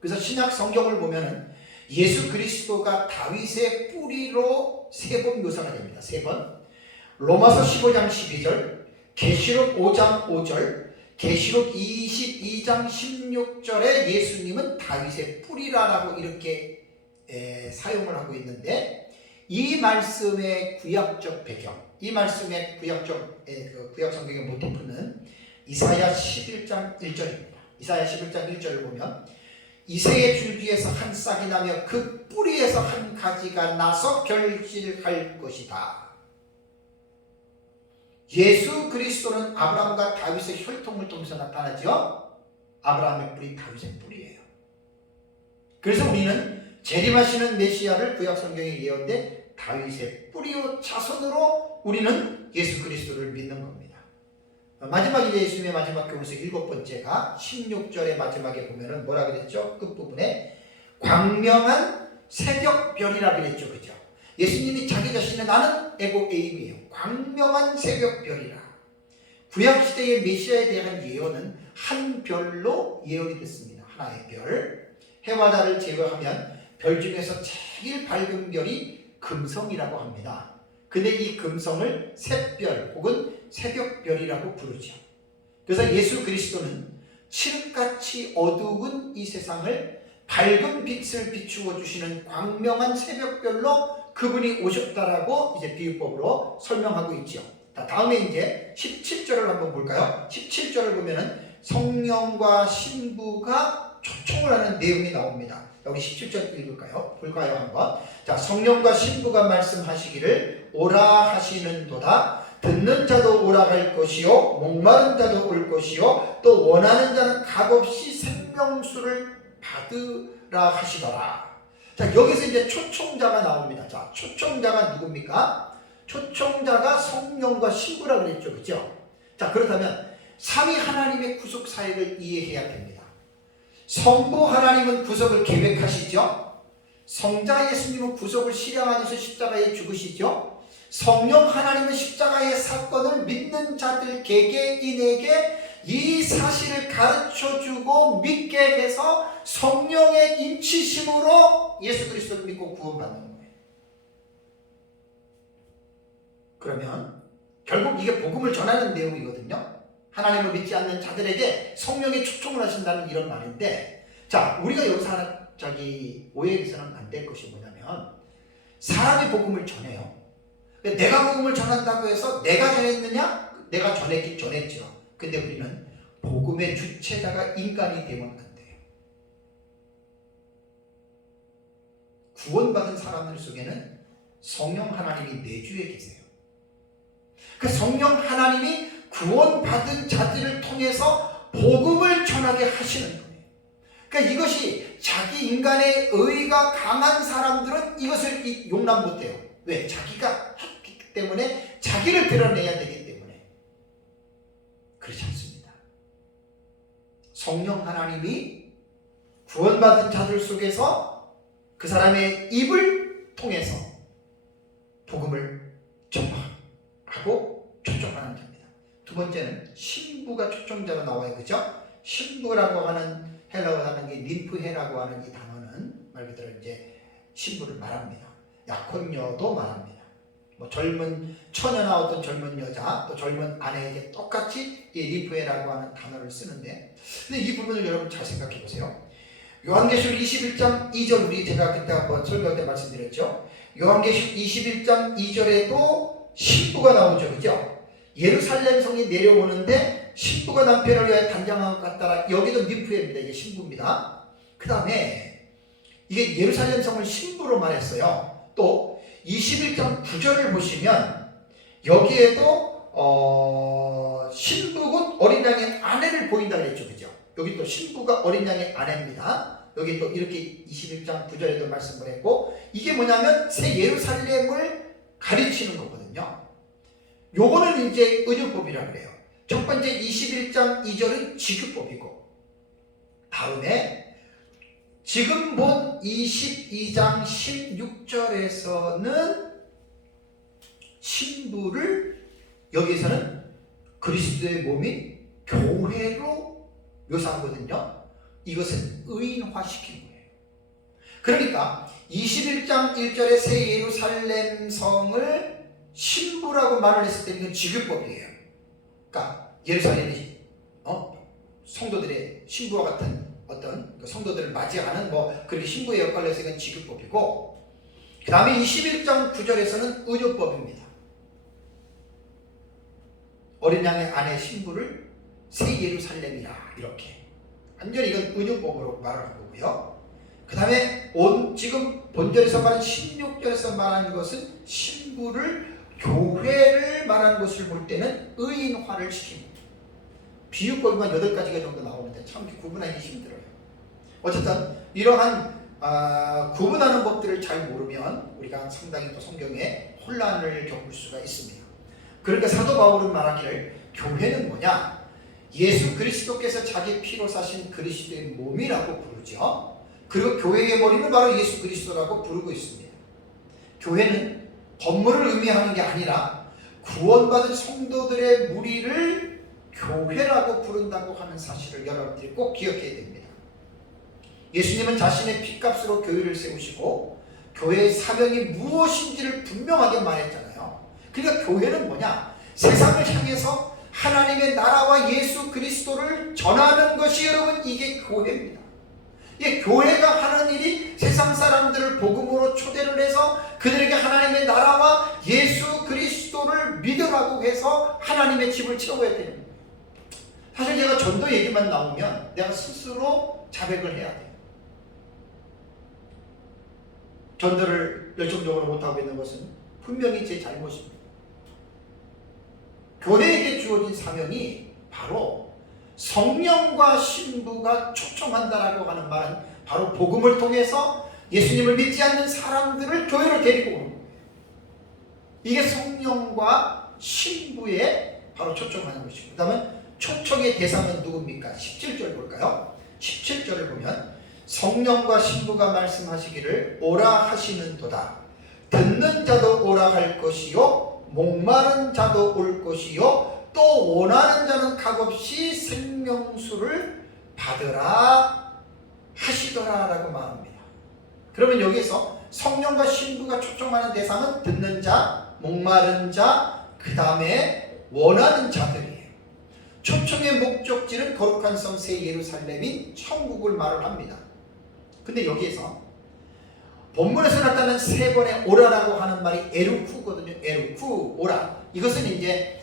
그래서 신약 성경을 보면은 예수 그리스도가 다윗의 뿌리로 3번 묘사가 됩니다. 3번. 로마서 15장 12절, 계시록 5장 5절, 계시록 22장 16절에 예수님은 다윗의 뿌리라라고 이렇게 사용을 하고 있는데, 이 말씀의 구약적 배경, 이 말씀의 구약 성경의 모티프는 이사야 11장 1절입니다. 이사야 11장 1절을 보면 이새의 줄기에서 한 싹이 나며 그 뿌리에서 한 가지가 나서 결실할 것이다. 예수 그리스도는 아브라함과 다윗의 혈통을 통해서 나타나죠. 아브라함의 뿌리, 다윗의 뿌리예요. 그래서 우리는 재림하시는 메시아를 구약 성경에 예언돼 다윗의 뿌리요 자손으로 우리는 예수 그리스도를 믿는 겁니다. 마지막 이제 예수님의 마지막 교훈서 7번째가 16절의 마지막에 보면은 뭐라 그랬죠? 끝부분에 광명한 새벽별이라 그랬죠. 그죠? 예수님이 자기 자신의 나는 에고 에임이에요. 광명한 새벽별이라. 구약시대의 메시아에 대한 예언은 한 별로 예언이 됐습니다. 하나의 별. 해와 달을 제외하면 별 중에서 제일 밝은 별이 금성이라고 합니다. 근데 이 금성을 샛별 혹은 새벽별이라고 부르죠. 그래서 예수 그리스도는 칠흑같이 어두운 이 세상을 밝은 빛을 비추어 주시는 광명한 새벽별로 그분이 오셨다라고 이제 비유법으로 설명하고 있죠. 다음에 이제 17절을 한번 볼까요? 17절을 보면은 성령과 신부가 초청을 하는 내용이 나옵니다. 우리 17절 읽을까요? 볼까요? 한번. 자, 성령과 신부가 말씀하시기를 오라 하시는도다. 듣는 자도 오라 할 것이요, 목마른 자도 올 것이요, 또 원하는 자는 값없이 생명수를 받으라 하시더라. 자, 여기서 이제 초청자가 나옵니다. 자, 초청자가 누굽니까? 초청자가 성령과 신부라 그랬죠. 그죠? 자, 그렇다면 삼위 하나님의 구속 사역을 이해해야 됩니다. 성부 하나님은 구속을 계획하시죠. 성자 예수님은 구속을 실행하셔서 십자가에 죽으시죠. 성령 하나님은 십자가의 사건을 믿는 자들 개개인에게 이 사실을 가르쳐주고 믿게 해서 성령의 인치심으로 예수 그리스도를 믿고 구원받는 거예요. 그러면 결국 이게 복음을 전하는 내용이거든요. 하나님을 믿지 않는 자들에게 성령의 초청을 하신다는 이런 말인데, 자, 우리가 여기서 하나 오해해서는 안 될 것이 뭐냐면, 사람이 복음을 전해요. 내가 복음을 전한다고 해서 내가 전했느냐? 내가 전했죠. 근데 우리는 복음의 주체자가 인간이 되면 안 돼요. 구원받은 사람들 속에는 성령 하나님이 내주에 계세요. 그 성령 하나님이 구원받은 자들을 통해서 복음을 전하게 하시는 거예요. 그러니까 이것이 자기 인간의 의가 강한 사람들은 이것을 용납 못해요. 왜? 자기가 했기 때문에, 자기를 드러내야 되기 때문에. 그렇지 않습니다. 성령 하나님이 구원받은 자들 속에서 그 사람의 입을 통해서 복음을 전파하시는 번째는 신부가 초청자로 나와요. 그죠? 신부라고 하는 헬라어 하는 게 림프헤라고 하는 이 단어는 말 그대로 이제 신부를 말합니다. 약혼녀도 말합니다. 뭐 젊은 처녀나 어떤 젊은 여자 또 젊은 아내에게 똑같이 이 림프헤라고 하는 단어를 쓰는데, 근데 이 부분을 여러분 잘 생각해 보세요. 요한계시록 21장 2절, 우리 제가 그때 한번 설교할 때 말씀드렸죠. 요한계시록 21장 2절에도 신부가 나오죠. 그죠? 예루살렘 성이 내려오는데 신부가 남편을 위하여 단장한 것 같다라. 여기도 림프헤입니다. 이게 신부입니다. 그 다음에 이게 예루살렘 성을 신부로 말했어요. 또 21장 9절을 보시면 여기에도 신부군 어린 양의 아내를 보인다 그랬죠. 그죠? 여기 또 신부가 어린 양의 아내입니다. 여기 또 이렇게 21장 9절에도 말씀을 했고, 이게 뭐냐면 새 예루살렘을 가르치는 거거든요. 요거는 이제 은유법이라고 그래요. 첫 번째 21장 2절은 지규법이고, 다음에 지금 본 22장 16절에서는 신부를 여기서는 그리스도의 몸인 교회로 묘사하거든요. 이것은 의인화시킨 거예요. 그러니까 21장 1절에 새 예루살렘 성을 신부라고 말을 했을 때 이건 지규법이에요. 그러니까 예루살렘이 성도들의 신부와 같은 어떤 성도들을 맞이하는 그렇게 신부의 역할을 해서 이건 지규법이고, 그 다음에 21장 9절에서는 은유법입니다. 어린 양의 아내 신부를 새 예루살렘이라, 이렇게 완전히 이건 은유법으로 말하는 거고요. 그 다음에 지금 본절에서 말한 16절에서 말하는 것은 신부를 교회를 말하는 것을 볼 때는 의인화를 시킵니다. 비유법만 8가지가 정도 나오는데 참 구분하기 힘들어요. 어쨌든 이러한 구분하는 법들을 잘 모르면 우리가 상당히 또 성경에 혼란을 겪을 수가 있습니다. 그러니까 사도 바울은 말하기를 교회는 뭐냐? 예수 그리스도께서 자기 피로 사신 그리스도의 몸이라고 부르죠. 그리고 교회의 머리는 바로 예수 그리스도라고 부르고 있습니다. 교회는 건물을 의미하는 게 아니라 구원받은 성도들의 무리를 교회라고 부른다고 하는 사실을 여러분들이 꼭 기억해야 됩니다. 예수님은 자신의 피값으로 교회를 세우시고 교회의 사명이 무엇인지를 분명하게 말했잖아요. 그러니까 교회는 뭐냐? 세상을 향해서 하나님의 나라와 예수 그리스도를 전하는 것이 여러분 이게 교회입니다. 이 교회가 하는 일이 세상 사람들을 복음으로 초대를 해서 그들에게 하나님의 나라와 예수 그리스도를 믿으라고 해서 하나님의 집을 채워야 되는 거예요. 사실 제가 전도 얘기만 나오면 내가 스스로 자백을 해야 돼요. 전도를 열정적으로 못하고 있는 것은 분명히 제 잘못입니다. 교회에게 주어진 사명이 바로 성령과 신부가 초청한다라고 하는 말은 바로 복음을 통해서 예수님을 믿지 않는 사람들을 교회로 데리고 오는 거예요. 이게 성령과 신부에 바로 초청하는 것이고, 그 다음에 초청의 대상은 누굽니까? 17절 볼까요? 17절을 보면 성령과 신부가 말씀하시기를 오라 하시는도다. 듣는 자도 오라 할 것이요 목마른 자도 올 것이요 또 원하는 자는 값없이 생명수를 받으라 하시더라 라고 말합니다. 그러면 여기서 성령과 신부가 초청하는 대상은 듣는 자, 목마른 자, 그 다음에 원하는 자들이에요. 초청의 목적지는 거룩한 성 새 예루살렘인 천국을 말을 합니다. 근데 여기에서 본문에서 나타난 3번의 오라라고 하는 말이 에루쿠거든요. 에루쿠, 오라. 이것은 이제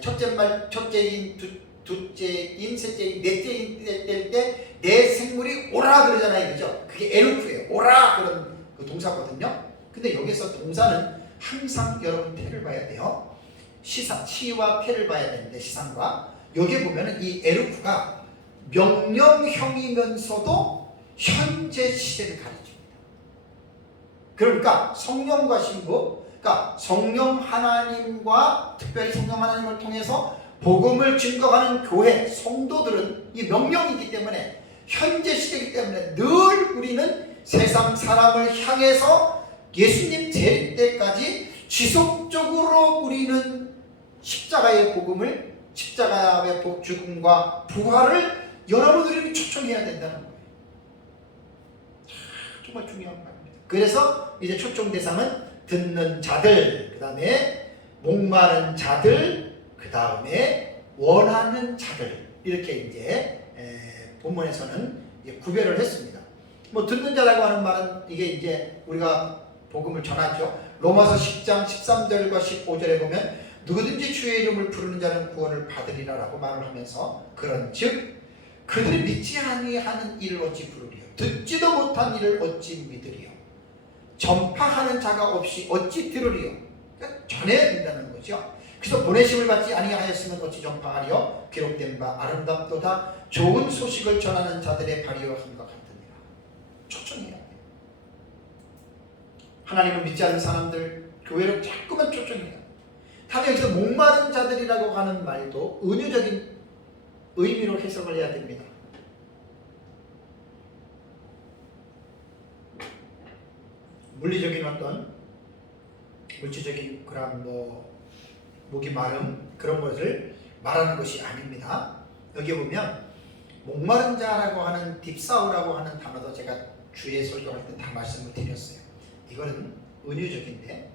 첫째인, 둘째인, 셋째인, 넷째인 될 때 내 생물이 오라 그러잖아요. 그죠? 그게 에루쿠예요. 오라 그런 그 동사거든요. 근데 여기서 동사는 항상 여러분 패를 봐야 돼요. 시상, 시와 패를 봐야 되는데 시상과 여기 보면은 이 에루쿠가 명령형이면서도 현재 시제를 가리킵니다. 그러니까 성령과 신부, 그러니까 성령 하나님과 특별히 성령 하나님을 통해서 복음을 증거하는 교회 성도들은 이 명령이기 때문에 현재 시대이기 때문에 늘 우리는 세상 사람을 향해서 예수님 재림 때까지 지속적으로 우리는 십자가의 복음을 십자가의 죽음과 부활을 여러분들이 초청해야 된다는 거예요. 정말 중요한 말입니다. 그래서 이제 초청 대상은 듣는 자들, 그 다음에 목마른 자들, 그 다음에 원하는 자들, 이렇게 이제 본문에서는 이제 구별을 했습니다. 뭐 듣는 자라고 하는 말은 이게 이제 우리가 복음을 전하죠. 로마서 10장 13절과 15절에 보면 누구든지 주의 이름을 부르는 자는 구원을 받으리라라고 말을 하면서 그런즉 그들이 믿지 아니하는 일을 어찌 부르리요 듣지도 못한 일을 어찌 믿으리요 전파하는 자가 없이 어찌 들으리요. 그러니까 전해야 된다는 거죠. 그래서 보내심을 받지 아니하였으면 어찌 전파하리요 기록된 바 아름답도다 좋은 소식을 전하는 자들의 발이요 함과 같으니라. 초청해야 돼요. 하나님을 믿지 않는 사람들 교회로 자꾸만 초청해요. 다음에 여기서 목마른 자들이라고 하는 말도 은유적인 의미로 해석을 해야 됩니다. 물리적인 어떤 물질적인 그런 목이 마름 그런 것을 말하는 것이 아닙니다. 여기 보면 목마른 자라고 하는 딥사우라고 하는 단어도 제가 주에 설교할 때 다 말씀을 드렸어요. 이거는 은유적인데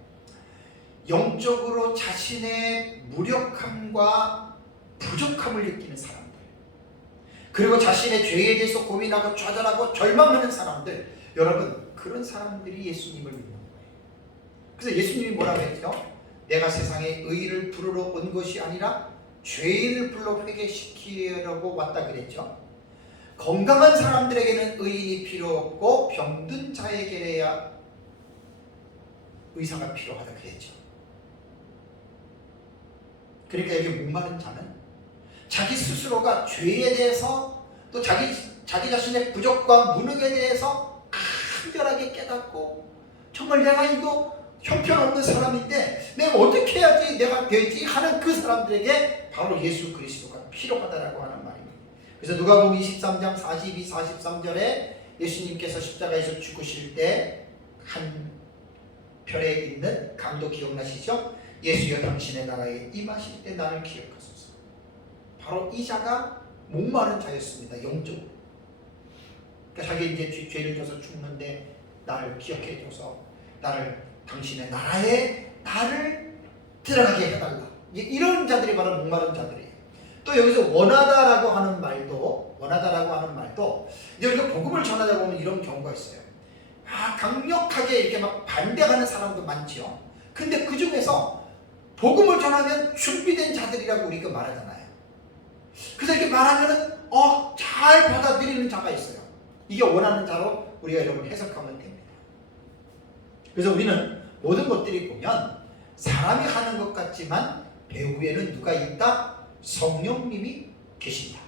영적으로 자신의 무력함과 부족함을 느끼는 사람들, 그리고 자신의 죄에 대해서 고민하고 좌절하고 절망하는 사람들, 여러분 그런 사람들이 예수님을 믿는 거예요. 그래서 예수님이 뭐라고 했죠? 내가 세상에 의의를 부르러 온 것이 아니라 죄인을 불러 회개시키려고 왔다 그랬죠. 건강한 사람들에게는 의인이 필요 없고 병든 자에게야 의사가 필요하다 그랬죠. 그러니까 여기 목마른 자는 자기 스스로가 죄에 대해서 또 자기 자신의 부족과 무능에 대해서 간절하게 깨닫고 정말 내가 이거 형편없는 사람인데 내가 어떻게 해야지 내가 되지 하는 그 사람들에게 바로 예수 그리스도가 필요하다라고 하는 말입니다. 그래서 누가복음 23장 42, 43절에 예수님께서 십자가에서 죽으실 때 한 편에 있는 강도 기억나시죠? 예수여 당신의 나라에 임하실 때 나를 기억하소서. 바로 이 자가 목마른 자였습니다. 영적으로. 그러니까 자기 이제 죄를 져서 죽는데 나를 기억해 줘서 나를 당신의 나라에 나를 들어가게 해달라. 이런 자들이 바로 목마른 자들이에요. 또 여기서 원하다라고 하는 말도 이제 우리가 복음을 전하다 보면 이런 경우가 있어요. 강력하게 이렇게 막 반대하는 사람도 많죠. 근데 그 중에서 복음을 전하면 준비된 자들이라고 우리가 말하잖아요. 그래서 이렇게 말하면은 잘 받아들이는 자가 있어요. 이게 원하는 자로 우리가 여러분 해석하면 됩니다. 그래서 우리는 모든 것들이 보면 사람이 하는 것 같지만 배후에는 누가 있다? 성령님이 계신다.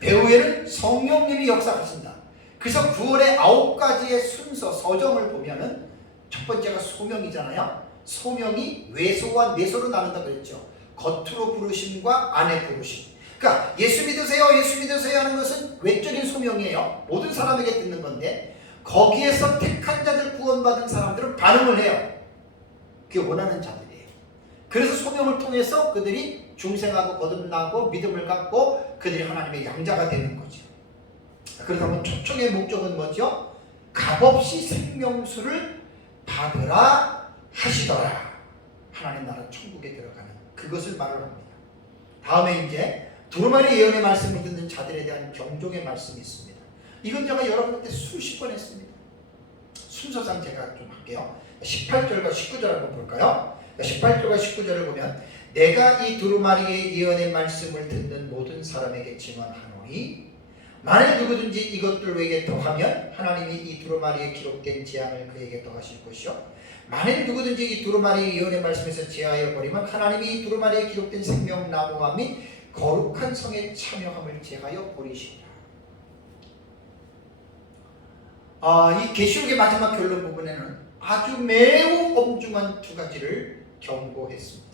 배후에는 성령님이 역사하신다. 그래서 9월의 9가지의 순서 서정을 보면은 첫 번째가 소명이잖아요. 소명이 외소와 내소로 나눈다 그랬죠. 겉으로 부르심과 안에 부르심. 그러니까 예수 믿으세요 하는 것은 외적인 소명이에요. 모든 사람에게 듣는 건데 거기에서 택한 자들 구원받은 사람들은 반응을 해요. 그게 원하는 자들이에요. 그래서 소명을 통해서 그들이 중생하고 거듭나고 믿음을 갖고 그들이 하나님의 양자가 되는 거죠. 그렇다면 초청의 목적은 뭐죠? 값없이 생명수를 받으라 하시더라. 하나님 나라 천국에 들어가는 그것을 말을 합니다. 다음에 이제 두루마리 예언의 말씀을 듣는 자들에 대한 경종의 말씀이 있습니다. 이건 제가 여러분한테 수십 번 했습니다. 순서상 제가 좀 할게요. 18절과 19절 한번 볼까요? 18절과 19절을 보면 내가 이 두루마리의 예언의 말씀을 듣는 모든 사람에게 증언하노니 만일 누구든지 이것들 외에 더하면 하나님이 이 두루마리에 기록된 재앙을 그에게 더하실 것이요 만일 누구든지 이 두루마리의 예언의 말씀에서 제하여 버리면 하나님이 이 두루마리에 기록된 생명나무와 및 거룩한 성에 참여함을 제하여 버리시리라. 이 계시록의 마지막 결론 부분에는 아주 매우 엄중한 두 가지를 경고했습니다.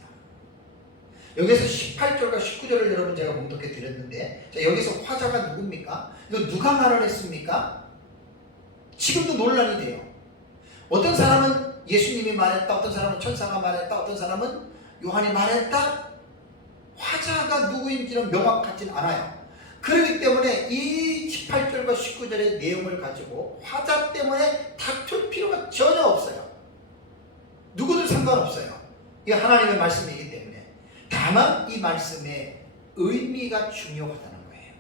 여기서 18절과 19절을 여러분 제가 봉독해 드렸는데 자, 여기서 화자가 누굽니까? 이거 누가 말을 했습니까? 지금도 논란이 돼요. 어떤 사람은 예수님이 말했다, 어떤 사람은 천사가 말했다, 어떤 사람은 요한이 말했다. 화자가 누구인지는 명확하진 않아요. 그렇기 때문에 이 18절과 19절의 내용을 가지고 화자 때문에 다툴 필요가 전혀 없어요. 누구든 상관없어요. 이게 하나님의 말씀이기 때문에. 다만 이 말씀의 의미가 중요하다는 거예요.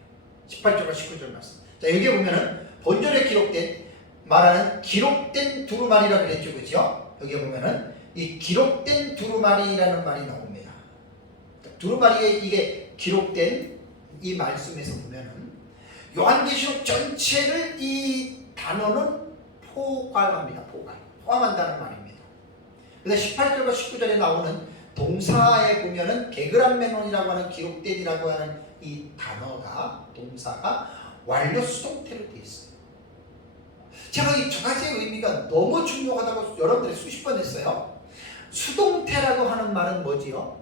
18절과 19절 말씀. 자, 여기에 보면은 본절에 기록된 말하는 기록된 두루마리라고 그랬죠, 그죠? 여기에 보면은 이 기록된 두루마리라는 말이 나옵니다. 두루마리에 이게 기록된 이 말씀에서 보면은 요한계시록 전체를 이 단어는 포괄합니다. 포함한다는 말입니다. 그래서 18절과 19절에 나오는 동사에 보면은 게그란메논이라고 하는 기록된이라고 하는 이 단어가 동사가 완료 수동태로 되어 있어요. 제가 이 두 가지의 의미가 너무 중요하다고 여러분들이 수십 번 했어요. 수동태라고 하는 말은 뭐지요?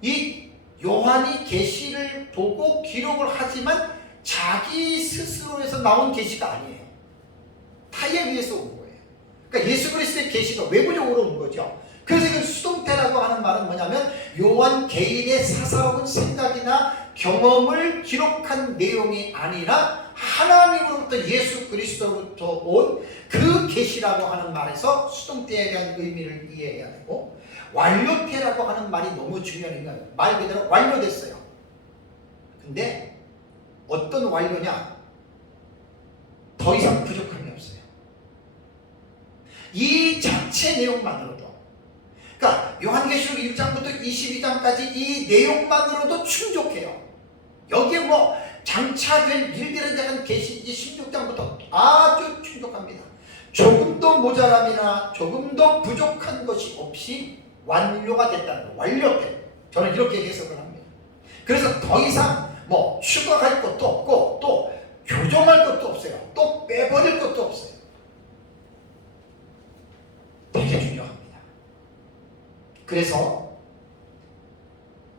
이 요한이 계시를 보고 기록을 하지만 자기 스스로에서 나온 계시가 아니에요. 타에 의해서 온 거예요. 그러니까 예수 그리스도의 계시가 외부적으로 온 거죠. 그래서 이 수동태라고 하는 말은 뭐냐면 요한 개인의 사사로운 생각이나 경험을 기록한 내용이 아니라 하나님으로부터 예수 그리스도로부터 온 그 계시라고 하는 말에서 수동태에 대한 의미를 이해해야 되고, 완료태라고 하는 말이 너무 중요하니까 말 그대로 완료됐어요. 근데 어떤 완료냐? 더 이상 부족함이 없어요. 이 자체 내용만으로도, 그러니까 요한계시록 1장부터 22장까지 이 내용만으로도 충족해요. 여기에 뭐 장차될 일들에 대한 계시 16장부터 아주 충족합니다. 조금도 모자람이나 조금도 부족한 것이 없이 완료가 됐다는 거예요. 완료된. 저는 이렇게 해석을 합니다. 그래서 더 이상 뭐 추가할 것도 없고 또 교정할 것도 없어요. 또 빼버릴 것도 없어요. 되게 중요합니다. 그래서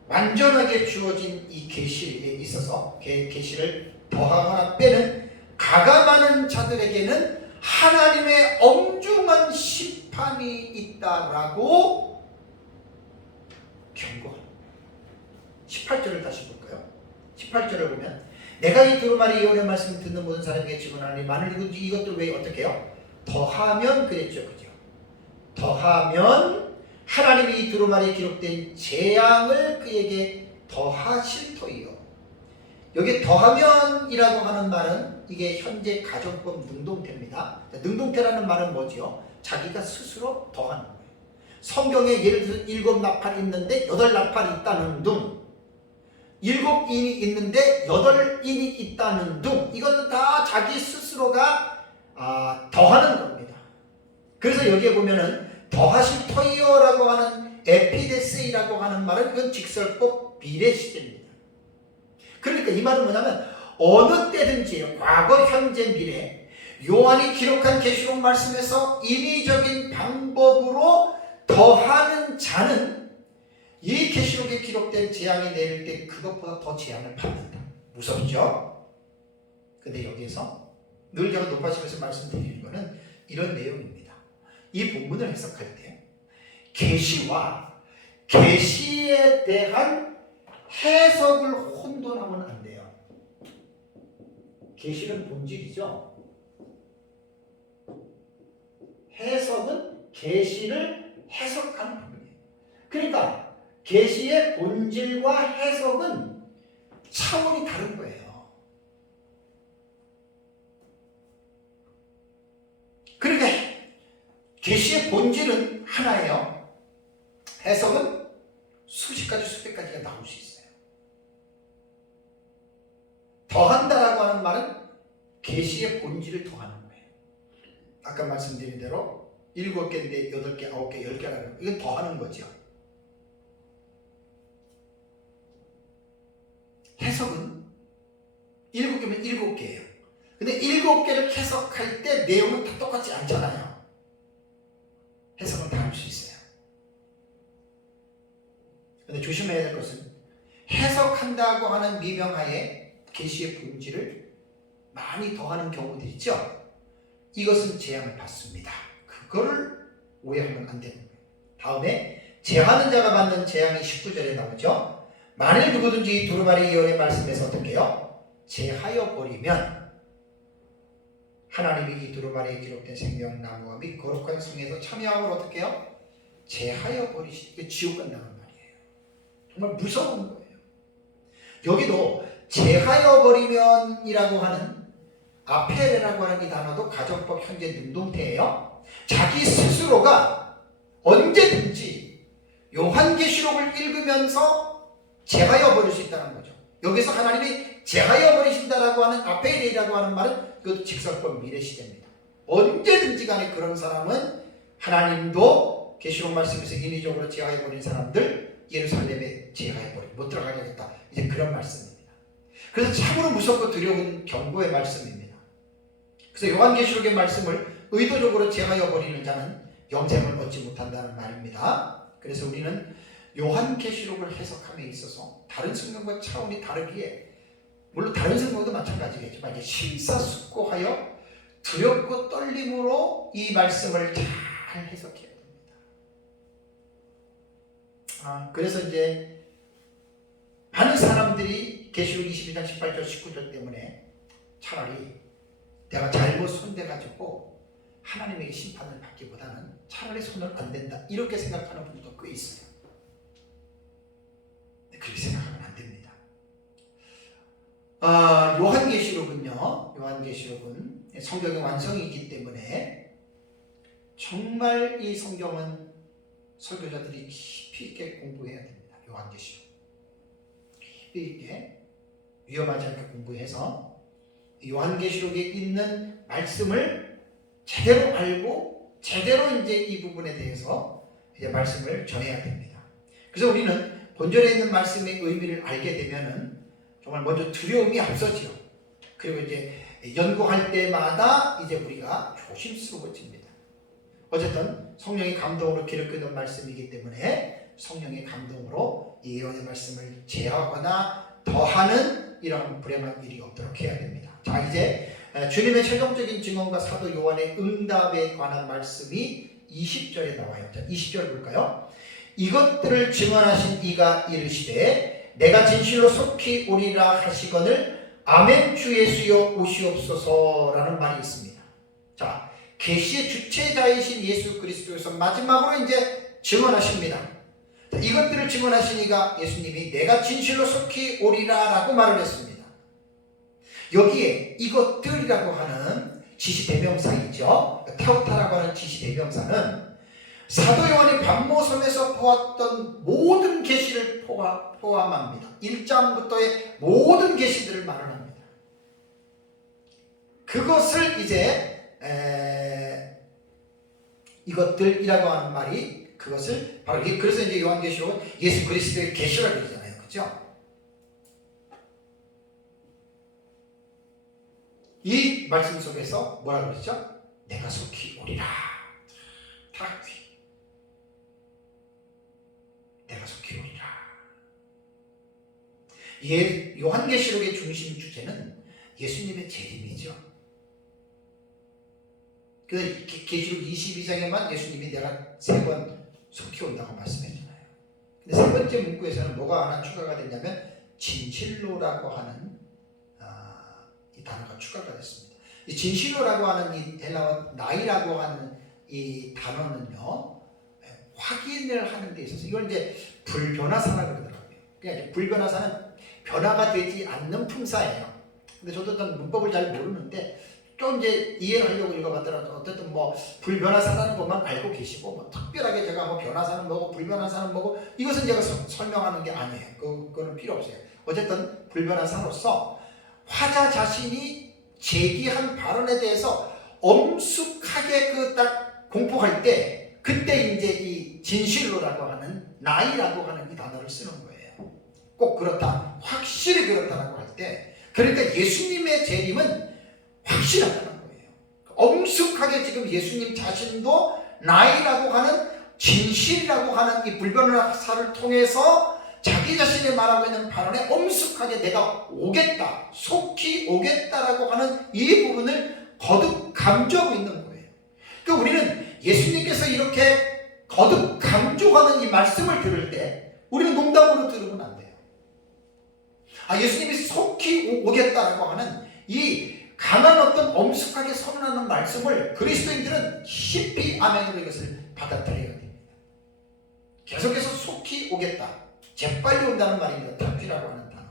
완전하게 주어진 이 계시에 있어서 계시를 더하거나 빼는 가감하는 자들에게는 하나님의 엄중한 심판이 있다라고 경고합니다. 18절을 다시 볼까요? 18절을 보면 내가 이 두루마리 예언의 말씀을 듣는 모든 사람에게 증언하니 만일 이것들 왜 어떻게 해요? 더하면 그랬죠, 그죠? 더하면 하나님이 이 두루마리에 기록된 재앙을 그에게 더하실 터이요. 여기 더하면이라고 하는 말은 이게 현재 가정법 능동태입니다. 능동태라는 말은 뭐지요? 자기가 스스로 더하는 거예요. 성경에 예를 들어서 7나팔이 있는데 8나팔이 있다는 등, 7인이 있는데 8인이 있다는 등, 이건 다 자기 스스로가 더하는 겁니다. 그래서 여기에 보면은 더하실 터이어라고 하는 에피데세이라고 하는 말은 이건 직설법 미래 시제입니다. 그러니까 이 말은 뭐냐면 어느 때든지 과거, 현재, 미래 요한이 기록한 계시록 말씀에서 인위적인 방법으로 더하는 자는 이 계시록에 기록된 재앙이 내릴 때 그것보다 더 재앙을 받는다. 무섭죠? 근데 여기에서 늘 제가 높아지면서 말씀드리는 것은 이런 내용입니다. 이 본문을 해석할 때 계시와 계시에 대한 해석을 혼돈하면 안 돼요. 계시는 본질이죠. 해석은 계시를 해석하는 부분이에요. 그러니까 계시의 본질과 해석은 차원이 다른 거예요. 그러니까 계시의 본질은 하나예요. 해석은 수십 가지 수백 가지가 나올 수 있어요. 더한다라고 하는 말은 계시의 본질을 더하는 거예요. 아까 말씀드린 대로 7개인데 8개, 9개, 10개라는 이건 더하는 거죠. 해석은 7개면 7개예요. 근데 7개를 해석할 때 내용은 다 똑같지 않잖아요. 해석은 다를 수 있어요. 근데 조심해야 될 것은 해석한다고 하는 미명하에 계시의 본질을 많이 더하는 경우들이 있죠. 이것은 재앙을 받습니다. 그거를 오해하면 안 되는 거예요. 다음에 제하는 자가 받는 재앙이 19절에 나오죠. 만일 누구든지 두루마리 예언의 말씀에서 어떻게 해요? 제하여 버리면 하나님이 이 두루마리에 기록된 생명나무와 및 거룩한 성에서 참여함을 어떻게 해요? 제하여 버리시니까 지옥 간다는 말이에요. 정말 무서운 거예요. 여기도 제하여 버리면이라고 하는 아페레라고 하는 이 단어도 가정법 현재 능동태예요. 자기 스스로가 언제든지 요한계시록을 읽으면서 제하여 버릴 수 있다는 거죠. 여기서 하나님이 제하여 버리신다라고 하는 아페레라고 하는 말은 이것도 직설법 미래시대입니다. 언제든지 간에 그런 사람은 하나님도 계시록 말씀에서 인위적으로 제하여 버린 사람들 예루살렘에 제하여 버리고 못 들어가게 하겠다. 이제 그런 말씀입니다. 그래서 참으로 무섭고 두려운 경고의 말씀입니다. 그래서 요한계시록의 말씀을 의도적으로 제하여 버리는 자는 영생을 얻지 못한다는 말입니다. 그래서 우리는 요한계시록을 해석함에 있어서 다른 성경과 차원이 다르기에 물론 다른 성경도 마찬가지겠지만 이제 심사숙고하여 두렵고 떨림으로 이 말씀을 잘 해석해야 됩니다. 그래서 이제 많은 사람들이 계시록 22장 18절 19절 때문에 차라리 내가 잘못 손대가지고 하나님에게 심판을 받기보다는 차라리 손을 안 댄다 이렇게 생각하는 분도 꽤 있어요. 그렇게 생각하면 안 됩니다. 요한계시록은 성경의 완성이기 때문에 정말 이 성경은 설교자들이 깊이 있게 공부해야 됩니다. 요한계시록 깊이 있게 위험하지 않게 공부해서 요한계시록에 있는 말씀을 제대로 알고 제대로 이제 이 부분에 대해서 이제 말씀을 전해야 됩니다. 그래서 우리는 본전에 있는 말씀의 의미를 알게 되면은 정말 먼저 두려움이 앞서지요. 그리고 이제 연구할 때마다 이제 우리가 조심스러워집니다. 어쨌든 성령의 감동으로 기록된 말씀이기 때문에 성령의 감동으로 이 예언의 말씀을 제하거나 더하는 이런 불행한 일이 없도록 해야 됩니다. 자, 이제 주님의 최종적인 증언과 사도 요한의 응답에 관한 말씀이 20절에 나와요. 자, 20절 볼까요? 이것들을 증언하신 이가 이르시되 내가 진실로 속히 오리라 하시거늘 아멘 주 예수여 오시옵소서라는 말이 있습니다. 자, 계시의 주체자이신 예수 그리스도에서 마지막으로 이제 증언하십니다. 자, 이것들을 증언하신 이가 예수님이 내가 진실로 속히 오리라 라고 말을 했습니다. 여기에 이것들이라고 하는 지시대명사이죠. 테오타라고 하는 지시대명사는 사도 요한이 반모섬에서 보았던 모든 계시를 포함합니다. 1장부터의 모든 계시들을 말합니다. 그것을 이제 이것들이라고 하는 말이 그것을 바로 그래서 이제 요한계시록은 예수 그리스도의 계시라고 그러잖아요. 그렇죠? 이 말씀 속에서 뭐라고 그러죠? 내가 속히 오리라. 다 내가 속히 오리라. 요한계시록의 중심 주제는 예수님의 재림이죠. 그래서 계시록 22장에만 예수님이 내가 3번 속히 온다고 말씀했잖아요. 근데 3번째 문구에서는 뭐가 하나 추가가 됐냐면 진실로라고 하는 이 단어가 추가가 됐습니다. 이 진실로라고 하는 이 헬라어 나이라고 하는 이 단어는요, 확인을 하는 데 있어서 이걸 이제 불변화사라고 그러더라고요. 그러니까 불변화사는 변화가 되지 않는 품사예요. 근데 저도 어떤 문법을 잘 모르는데 좀 이제 이해를 하려고 읽어봤더라도 어쨌든 뭐 불변화사라는 것만 알고 계시고 뭐 특별하게 제가 뭐 변화사는 뭐고 불변화사는 뭐고 이것은 제가 설명하는 게 아니에요. 그거는 필요 없어요. 어쨌든 불변화사로서 화자 자신이 제기한 발언에 대해서 엄숙하게 그 딱 공포할 때 그때 이제 이 진실로라고 하는 나이라고 하는 이 단어를 쓰는 거예요. 꼭 그렇다, 확실히 그렇다라고 할 때, 그러니까 예수님의 재림은 확실하다는 거예요. 엄숙하게 지금 예수님 자신도 나이라고 하는 진실이라고 하는 이 불변화사를 통해서 자기 자신이 말하고 있는 발언에 엄숙하게 내가 오겠다, 속히 오겠다라고 하는 이 부분을 거듭 강조하고 있는 거예요. 그러니까 우리는 예수님께서 이렇게 거듭 강조하는 이 말씀을 들을 때 우리는 농담으로 들으면 안 돼요. 예수님이 속히 오겠다라고 하는 이 강한 어떤 엄숙하게 선언하는 말씀을 그리스도인들은 깊이 아멘으로 이것을 받아들여야 됩니다. 계속해서 속히 오겠다, 재빨리 온다는 말입니다. 탁귀라고 하는 단어.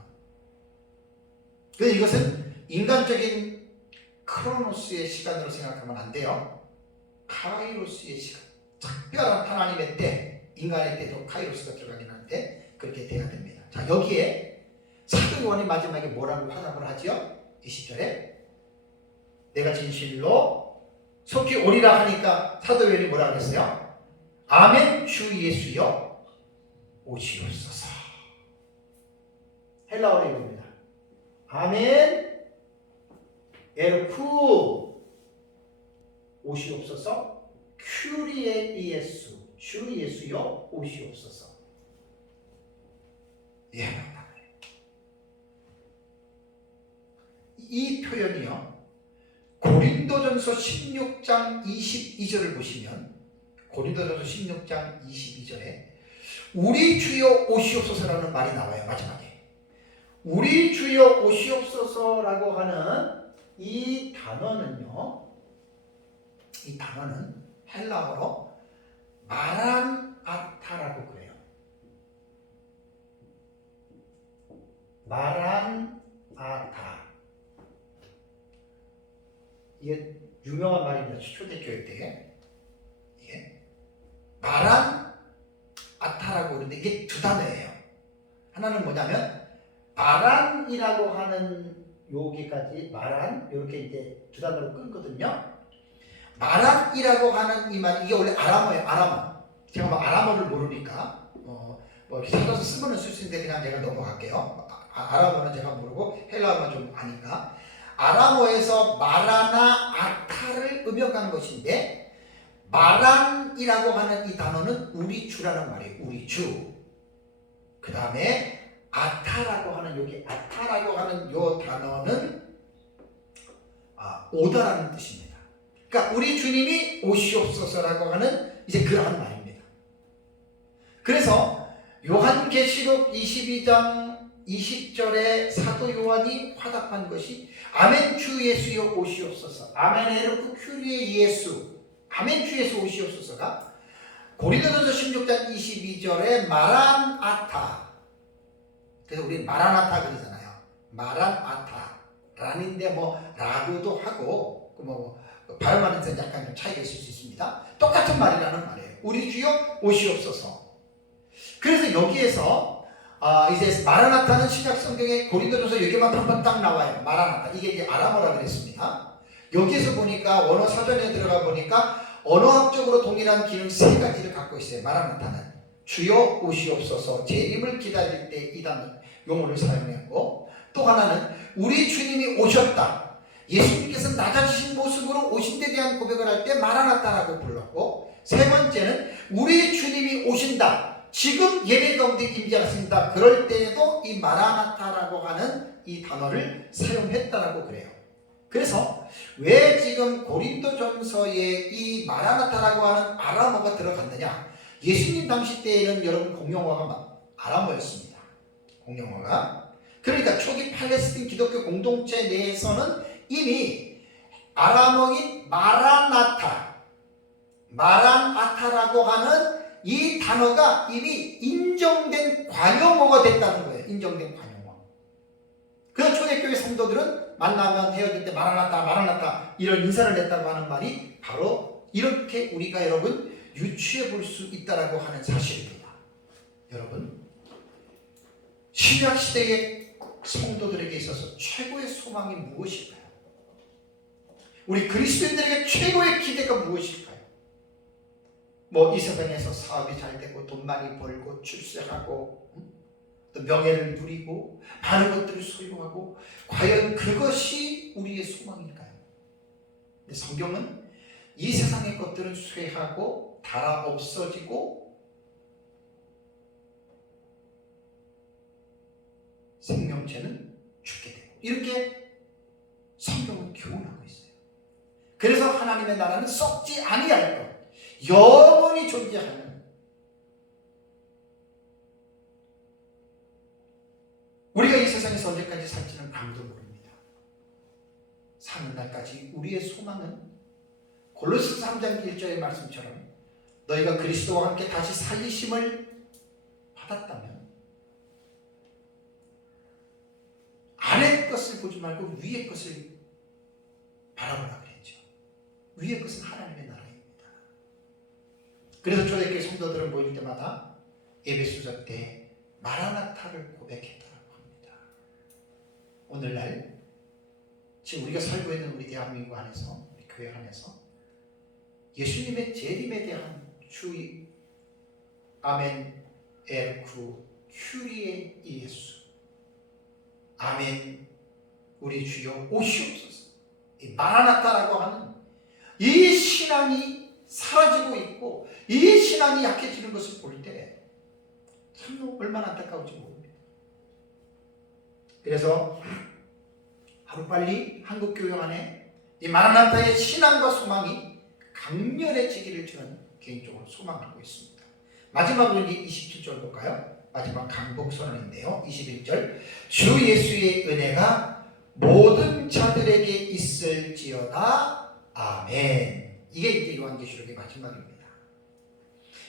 그래서 이것은 인간적인 크로노스의 시간으로 생각하면 안 돼요. 카이로스의 시간, 특별한 하나님의 때, 인간의 때도 카이로스가 들어가긴 하는데 그렇게 돼야 됩니다. 자, 여기에 사도 요한이 마지막에 뭐라고 화답을 하죠? 20절에 내가 진실로 속히 오리라 하니까 사도 요한이 뭐라고 했어요? 아멘 주 예수여 오시옵소서. 헬라어로 이겁니다. 아멘 에르쿠 오시옵소서. 큐리에 이예수 주 예수여 오시옵소서. 예, 이 표현이요, 고린도전서 16장 22절을 보시면 고린도전서 16장 22절에 우리 주여 오시옵소서라는 말이 나와요. 마지막에 우리 주여 오시옵소서라고 하는 이 단어는요, 이 단어는 헬라어로 마란아타라고 그래요. 마란아타. 이게 유명한 말입니다. 초대교회 때 이게 마란아타라고 그러는데 이게 두 단어예요. 하나는 뭐냐면 마란이라고 하는 여기까지 마란 이렇게 이제 두 단어로 끊거든요. 마란이라고 하는 이 말, 이게 원래 아람어예요. 아람어. 제가 뭐 아람어를 모르니까 뭐 이렇게 찾아서 쓰면은 쓸 수 있는데 그냥 제가 넘어갈게요. 아람어는 제가 모르고 헬라어만 좀 아니까. 아람어에서 마라나 아타를 음역한 것인데, 마란이라고 하는 이 단어는 우리 주라는 말이에요. 우리 주. 그 다음에 아타라고 하는 여기 아타라고 하는 요 단어는 오다라는 뜻입니다. 그러니까 우리 주님이 오시옵소서라고 하는 이제 그러한 말입니다. 그래서 요한계시록 22장 20절에 사도 요한이 화답한 것이 아멘 주 예수여 오시옵소서. 아멘 에르쿠 큐리에 예수. 아멘 주 예수 오시옵소서가 고린도전서 16장 22절에 마란아타. 그래서 우리는 마란아타 그러잖아요. 마란아타라는데 뭐 라고도 하고 발음하는 데는 약간 좀 차이가 있을 수 있습니다. 똑같은 말이라는 말이에요. 우리 주여 오시옵소서. 그래서 여기에서 이제 마라나타는 신약 성경에 고린도전서 여기만 한 번 딱 나와요. 마라나타. 이게 이제 아람어라 그랬습니다. 여기에서 보니까 원어 사전에 들어가 보니까 언어학적으로 동일한 기능 세 가지를 갖고 있어요. 마라나타는 주여 오시옵소서, 재림을 기다릴 때 이 단어 용어를 사용했고, 또 하나는 우리 주님이 오셨다. 예수님께서 낮아지신 모습으로 오신 데 대한 고백을 할 때 마라나타라고 불렀고, 세 번째는 우리 주님이 오신다. 지금 예배 가운데 임재하신다. 그럴 때에도 이 마라나타라고 하는 이 단어를 사용했다라고 그래요. 그래서 왜 지금 고린도전서에 이 마라나타라고 하는 아람어가 들어갔느냐? 예수님 당시 때에는 여러분 공용어가 아람어였습니다. 공용어가. 그러니까 초기 팔레스틴 기독교 공동체 내에서는 이미 아람어인 마란아타라고 하는 이 단어가 이미 인정된 관용어가 됐다는 거예요. 인정된 관용어. 그래서 초대교회 성도들은 만나면 헤어질 때 마라나타 이런 인사를 냈다고 하는 말이 바로 이렇게 우리가 여러분 유추해 볼 수 있다라고 하는 사실입니다. 여러분, 신약 시대의 성도들에게 있어서 최고의 소망이 무엇일까요? 우리 그리스도인들에게 최고의 기대가 무엇일까요? 뭐 이 세상에서 사업이 잘 되고 돈 많이 벌고 출세하고 또 명예를 누리고 많은 것들을 소유하고, 과연 그것이 우리의 소망일까요? 근데 성경은 이 세상의 것들은 쇠하고 닳아 없어지고 생명체는 죽게 되고, 이렇게 성경은 교훈하고 있어요. 그래서 하나님의 나라는 썩지 아니할 것, 영원히 존재하는, 우리가 이 세상에 세상에서 언제까지 살지는 아무도 모릅니다. 사는 날까지 우리의 소망은 골로새서 3장 1절의 말씀처럼 너희가 그리스도와 함께 다시 살리심을 받았다면 아래 것을 보지 말고 위의 것을 바라보라 그랬죠. 위의 것은 하나님의 나라입니다. 그래서 초대교회 성도들은 모일 때마다 예배수저 때 마라나타를 고백했다고 합니다. 오늘날 지금 우리가 살고 있는 우리 대한민국 안에서, 우리 교회 안에서 예수님의 재림에 대한 주의 아멘 에르쿠 큐리에 예수 아멘 우리 주여 오시옵소서, 이 마라나타라고 하는 이 신앙이 사라지고 있고 이 신앙이 약해지는 것을 볼 때 참 얼마나 안타까운지 모릅니다. 그래서 하루빨리 한국교회 안에 이 마라나타의 신앙과 소망이 강렬해지기를 저는 개인적으로 소망하고 있습니다. 마지막으로 27절 볼까요? 마지막 강복 선언인데요. 21절 주 예수의 은혜가 모든 자들에게 있을지어다. 아멘. 이게 이제 요한계시록의 마지막입니다.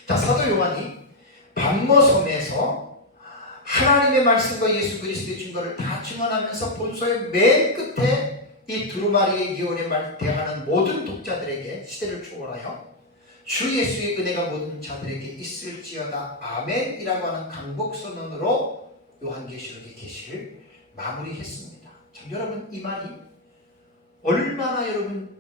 자, 사도 요한이 반모섬에서 하나님의 말씀과 예수 그리스도의 증거를 다 증언하면서 본서의 맨 끝에 이 두루마리의 예언에 대하는 모든 독자들에게 시대를 초월하여 주 예수의 은혜가 모든 자들에게 있을지어다 아멘이라고 하는 강복선언으로 요한계시록의 계시를 마무리했습니다. 참 여러분, 이 말이 얼마나 여러분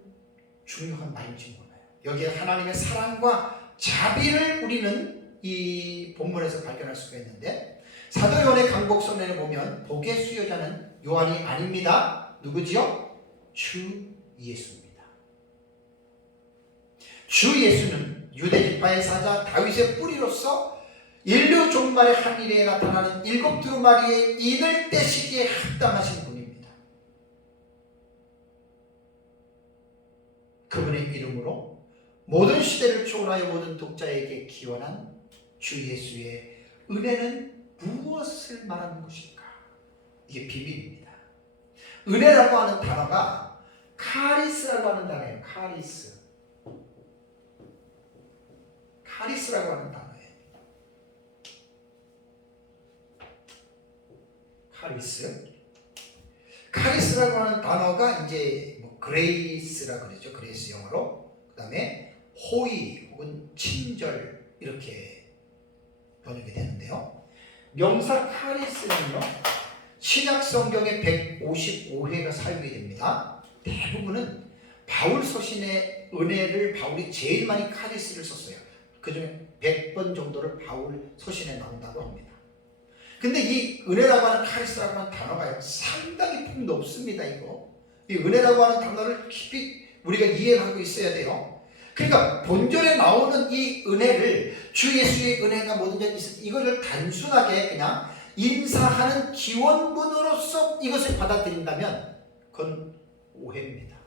중요한 말인지 몰라요. 여기에 하나님의 사랑과 자비를 우리는 이 본문에서 발견할 수가 있는데, 사도 요한의 강복선언에 보면 복의 수여자는 요한이 아닙니다. 누구지요? 주 예수입니다. 주 예수는 유대 지파의 사자 다윗의 뿌리로서 인류 종말의 한 일에 나타나는 일곱 두루마리의 인을 떼시기에 합당하신 분입니다. 그분의 이름으로 모든 시대를 초월하여 모든 독자에게 기원한 주 예수의 은혜는 무엇을 말하는 것일까? 이게 비밀입니다. 은혜라고 하는 단어가 카리스라고 하는 단어예요. 카리스라고 하는 단어예요. 카리스라고 하는 단어가 이제 뭐 그레이스라고 그러죠. 그레이스 영어로. 그 다음에 호의 혹은 친절 이렇게 번역이 되는데요. 명사 카리스는요, 신약 성경에 155회가 사용이 됩니다. 대부분은 바울 서신의 은혜를 바울이 제일 많이 카리스를 썼어요. 그 중에 100번 정도를 바울 서신에 나온다고 합니다. 근데 이 은혜라고 하는 카리스라고 하는 단어가 상당히 폭 높습니다. 이 은혜라고 하는 단어를 깊이 우리가 이해하고 있어야 돼요. 그러니까 본절에 나오는 이 은혜를 주 예수의 은혜가 모든 자에 있을 이거를 단순하게 그냥 인사하는 기원문으로서 이것을 받아들인다면 그건 오해입니다.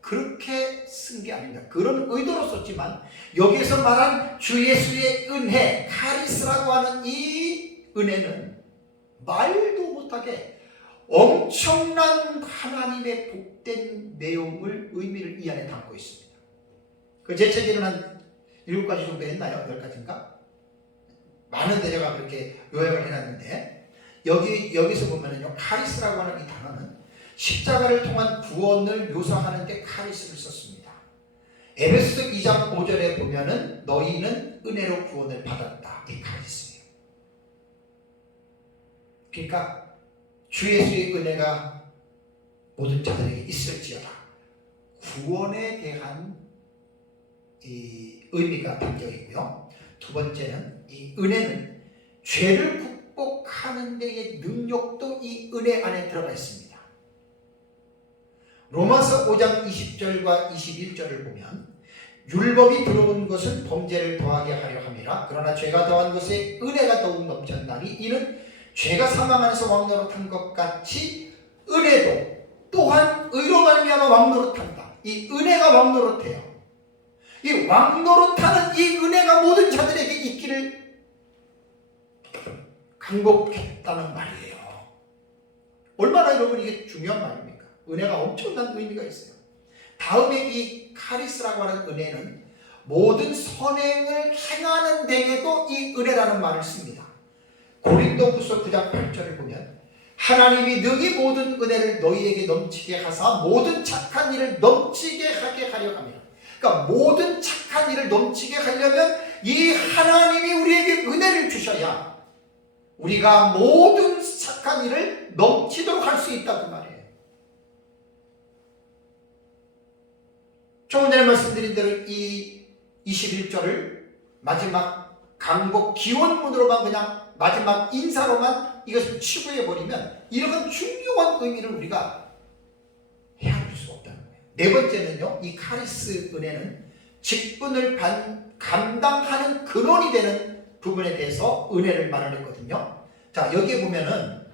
그렇게 쓴 게 아닙니다. 그런 의도로 썼지만 여기에서 말한 주 예수의 은혜, 카리스라고 하는 이 은혜는 말도 못하게 엄청난 하나님의 복된 내용을, 의미를 이 안에 담고 있습니다. 제 책에는 한 7가지 정도 했나요? 10가지인가? 많은데 제가 그렇게 요약을 해놨는데, 여기서 보면은요, 카리스라고 하는 이 단어는 십자가를 통한 구원을 묘사하는 데 카리스를 썼습니다. 에베소서 2장 5절에 보면은 너희는 은혜로 구원을 받았다. 이 카리스예요. 그러니까 주 예수의 은혜가 모든 자들에게 있을지어다. 구원에 대한 이 의미가 담겨 있고요. 두 번째는 이 은혜는 죄를 극복하는 데의 능력도 이 은혜 안에 들어가 있습니다. 로마서 5장 20절과 21절을 보면 율법이 들어온 것은 범죄를 더하게 하려 함이라. 그러나 죄가 더한 것에 은혜가 더욱 넘쳤나니 이는 죄가 사망 안에서 왕노릇한 것 같이 은혜도 또한 의로 말미암아 왕노릇한다. 이 은혜가 왕노릇해요. 이 왕노릇하는 이 은혜가 모든 자들에게 있기를 강복했다는 말이에요. 얼마나 여러분 이게 중요한 말입니까? 은혜가 엄청난 의미가 있어요. 다음에 이 카리스라고 하는 은혜는 모든 선행을 행하는 데에도 이 은혜라는 말을 씁니다. 고린도후서 9장 8절을 보면 하나님이 능히 모든 은혜를 너희에게 넘치게 하사 모든 착한 일을 넘치게 하게 하려 합니다. 그러니까 모든 착한 일을 넘치게 하려면 이 하나님이 우리에게 은혜를 주셔야 우리가 모든 착한 일을 넘치도록 할 수 있다 그 말이에요. 조금 전에 말씀드린 대로 이 21절을 마지막 강복 기원문으로만 그냥 마지막 인사로만 이것을 치부해버리면 이런 중요한 의미를 우리가 헤아릴 수 없다는 거예요. 네 번째는요, 이 카리스 은혜는 직분을 감당하는 근원이 되는 부분에 대해서 은혜를 말하였거든요. 자, 여기에 보면은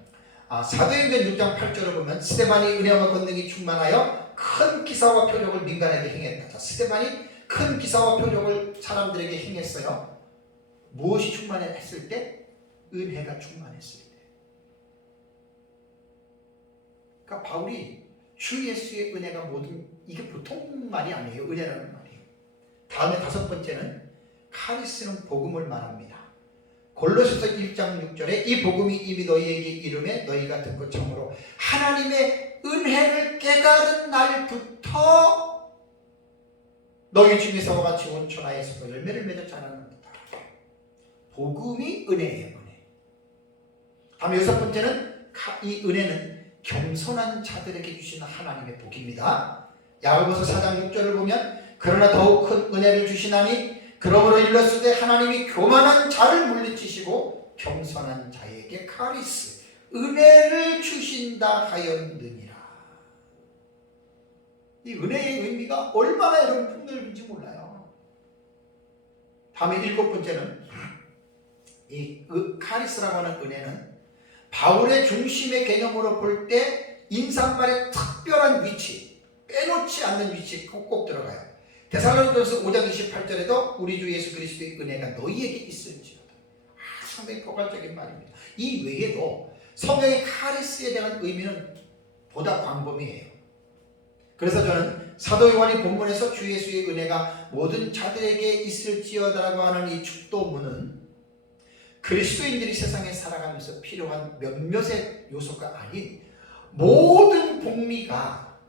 사도행전 6장 8절을 보면 스데반이 은혜와 권능이 충만하여 큰 기사와 표적을 민간에게 행했다. 자, 스데반이 큰 기사와 표적을 사람들에게 행했어요. 무엇이 충만했을 때? 은혜가 충만했을 때. 그러니까 바울이 주 예수의 은혜가 모든, 이게 보통 말이 아니에요. 은혜라는 말이에요. 다음에 다섯 번째는 카리스는 복음을 말합니다. 골로새서 1장 6절에 이 복음이 이미 너희에게 이름에 너희가 듣고 참으로 하나님의 은혜를 깨달은 날부터 너희 중에서 같이 온천하에서 열매를 맺어 자라는다. 복음이 은혜예요. 은혜. 다음 여섯 번째는 이 은혜는 겸손한 자들에게 주시는 하나님의 복입니다. 야고보서 4장 6절을 보면 그러나 더욱 큰 은혜를 주시나니 그러므로 일렀으되 하나님이 교만한 자를 물리치시고 겸손한 자에게 카리스 은혜를 주신다 하였느니라. 이 은혜의 의미가 얼마나 여러분 풍요로운지 몰라요. 다음에 일곱 번째는 이 카리스라고 하는 은혜는 바울의 중심의 개념으로 볼 때 인사말의 특별한 위치, 빼놓지 않는 위치 꼭 들어가요. 데살로니가서 5장 28절에도 우리 주 예수 그리스도의 은혜가 너희에게 있을지어다. 상당히 포괄적인 말입니다. 이 외에도 성경의 카리스에 대한 의미는 보다 광범위해요. 그래서 저는 사도 요한이 본문에서 주 예수의 은혜가 모든 자들에게 있을지어다라고 하는 이 축도문은 그리스도인들이 세상에 살아가면서 필요한 몇몇의 요소가 아닌 모든 복리가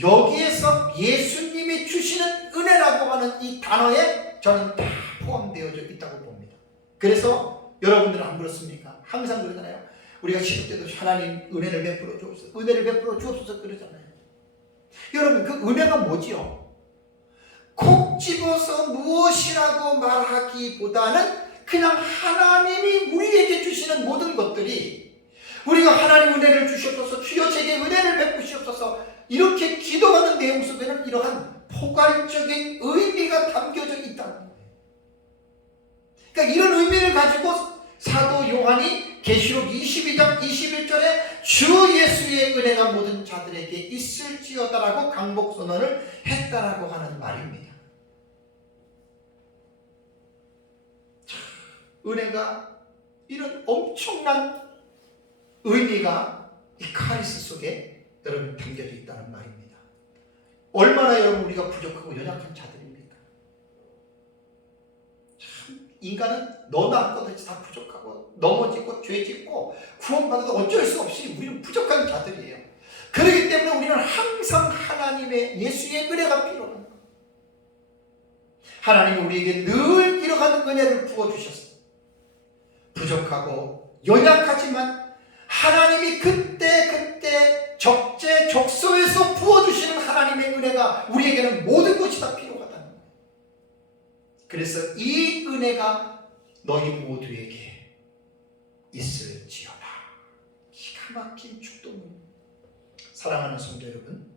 여기에서 예수님이 주시는 은혜라고 하는 이 단어에 저는 다 포함되어져 있다고 봅니다. 그래서 여러분들은 안 그렇습니까? 항상 그러잖아요. 우리가 시험 때도 하나님 은혜를 베풀어 주옵소서, 은혜를 베풀어 주옵소서 그러잖아요. 여러분 그 은혜가 뭐지요? 콕 집어서 무엇이라고 말하기보다는 그냥 하나님이 우리에게 주시는 모든 것들이 우리가 하나님 은혜를 주시옵소서, 주여 제게 은혜를 베푸시옵소서 이렇게 기도하는 내용 속에는 이러한 포괄적인 의미가 담겨져 있다는 거예요. 그러니까 이런 의미를 가지고 사도 요한이 계시록 22장 21절에 주 예수의 은혜가 모든 자들에게 있을지어다라고 강복 선언을 했다라고 하는 말입니다. 은혜가 이런 엄청난 의미가 이 카리스 속에 여러분 담겨져 있다는 말입니다. 얼마나 여러분 우리가 부족하고 연약한 자들입니까? 참 인간은 너나 한 것 없이 다 부족하고 넘어지고 죄짓고 구원받아도 어쩔 수 없이 우리는 부족한 자들이에요. 그렇기 때문에 우리는 항상 하나님의 예수의 은혜가 필요한 거예요. 하나님이 우리에게 늘 이러한 은혜를 부어주셨어요. 부족하고 연약하지만 하나님이 그때 적재적소에서 부어주시는 하나님의 은혜가 우리에게는 모든 것이 다 필요하다는 거예요. 그래서 이 은혜가 너희 모두에게 있을지어다. 기가 막힌 축도문. 사랑하는 성도 여러분,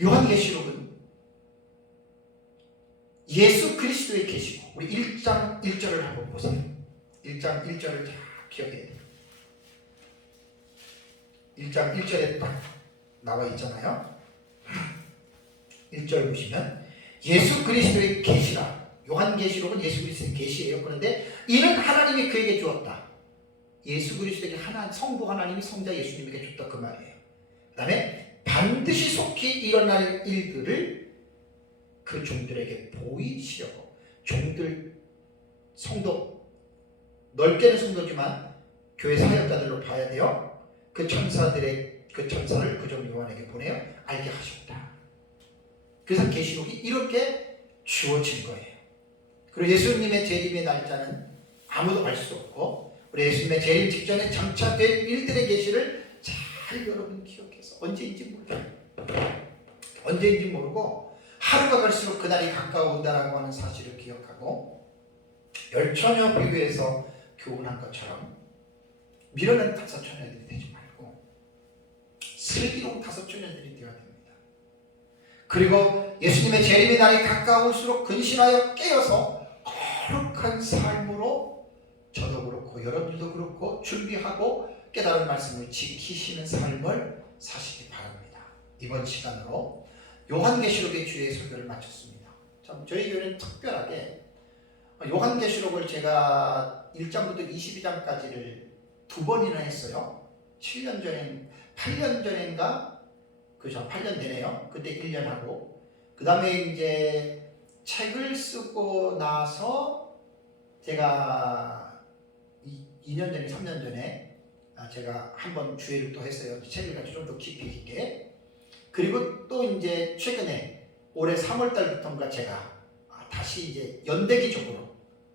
요한계시록은 예수 그리스도의 계시고 우리 1장 1절을 한번 보세요. 1장 1절을 잘 기억해야 돼요. 1장 1절에 딱 나와 있잖아요. 1절 보시면 예수 그리스도의 계시라. 요한계시록은 예수 그리스도의 계시예요. 그런데 이는 하나님이 그에게 주었다. 예수 그리스도에게 성부 하나님이 성자 예수님에게 줬다 그 말이에요. 그 다음에 반드시 속히 일어날 일들을 그 종들에게 보이시려고. 종들, 성도, 넓게는 성도지만 교회 사역자들로 봐야 돼요. 그 천사를 그 종 요한에게 보내어 알게 하셨다. 그래서 계시록이 이렇게 주어진 거예요. 그리고 예수님의 재림의 날짜는 아무도 알 수 없고, 우리 예수님의 재림 직전에 장차될 일들의 계시를 잘 여러분 기억해서 언제인지 모르고 하루가 갈수록 그날이 가까워온다라고 하는 사실을 기억하고, 열처녀 비유에서 교훈한 것처럼 밀어낸 5처녀들이 되지 말고 슬기로운 5처녀들이 되어야 됩니다. 그리고 예수님의 재림의 날이 가까울수록 근신하여 깨어서 거룩한 삶으로 저도 그렇고 여러분들도 그렇고 준비하고 깨달은 말씀을 지키시는 삶을 사시기 바랍니다. 이번 시간으로 요한계시록의 주의 설교를 마쳤습니다. 참 저희 교회는 특별하게 요한계시록을 제가 1장부터 22장까지를 2번이나 했어요. 8년 전인가? 그죠? 8년 되네요. 그때 1년 하고, 그 다음에 이제 책을 쓰고 나서 제가 2년 전에 3년 전에 제가 한번 주회를 또 했어요. 책을 가지고 좀 더 깊이 있게. 그리고 또 이제 최근에 올해 3월 달부터인가 제가 다시 이제 연대기적으로,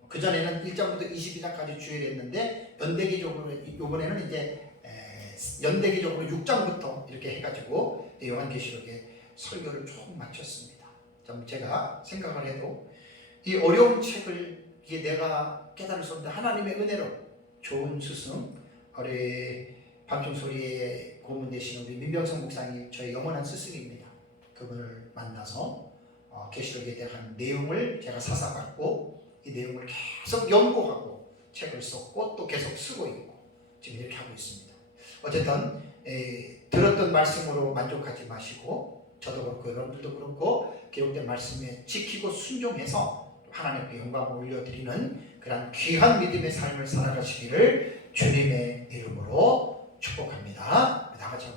그전에는 1장부터 22장까지 주의를 했는데 연대기적으로 이번에는 이제 연대기적으로 6장부터 이렇게 해가지고 요한계시록의 설교를 조금 마쳤습니다. 좀 제가 생각을 해도 이 어려운 책을 이게 내가 깨달을 수 없는데 하나님의 은혜로 좋은 스승, 우리 밤중소리의 고문 되시는 우리 민병성 목사님, 저의 영원한 스승입니다. 그분을 만나서 계시록에 대한 내용을 제가 사사받고 이 내용을 계속 연구하고 책을 썼고 또 계속 쓰고 있고 지금 이렇게 하고 있습니다. 어쨌든 들었던 말씀으로 만족하지 마시고 저도 그렇고 여러분들도 그렇고 기록된 말씀에 지키고 순종해서 하나님 앞에 영광을 올려드리는 그런 귀한 믿음의 삶을 살아가시기를 주님의 이름으로 축복합니다. 다 같이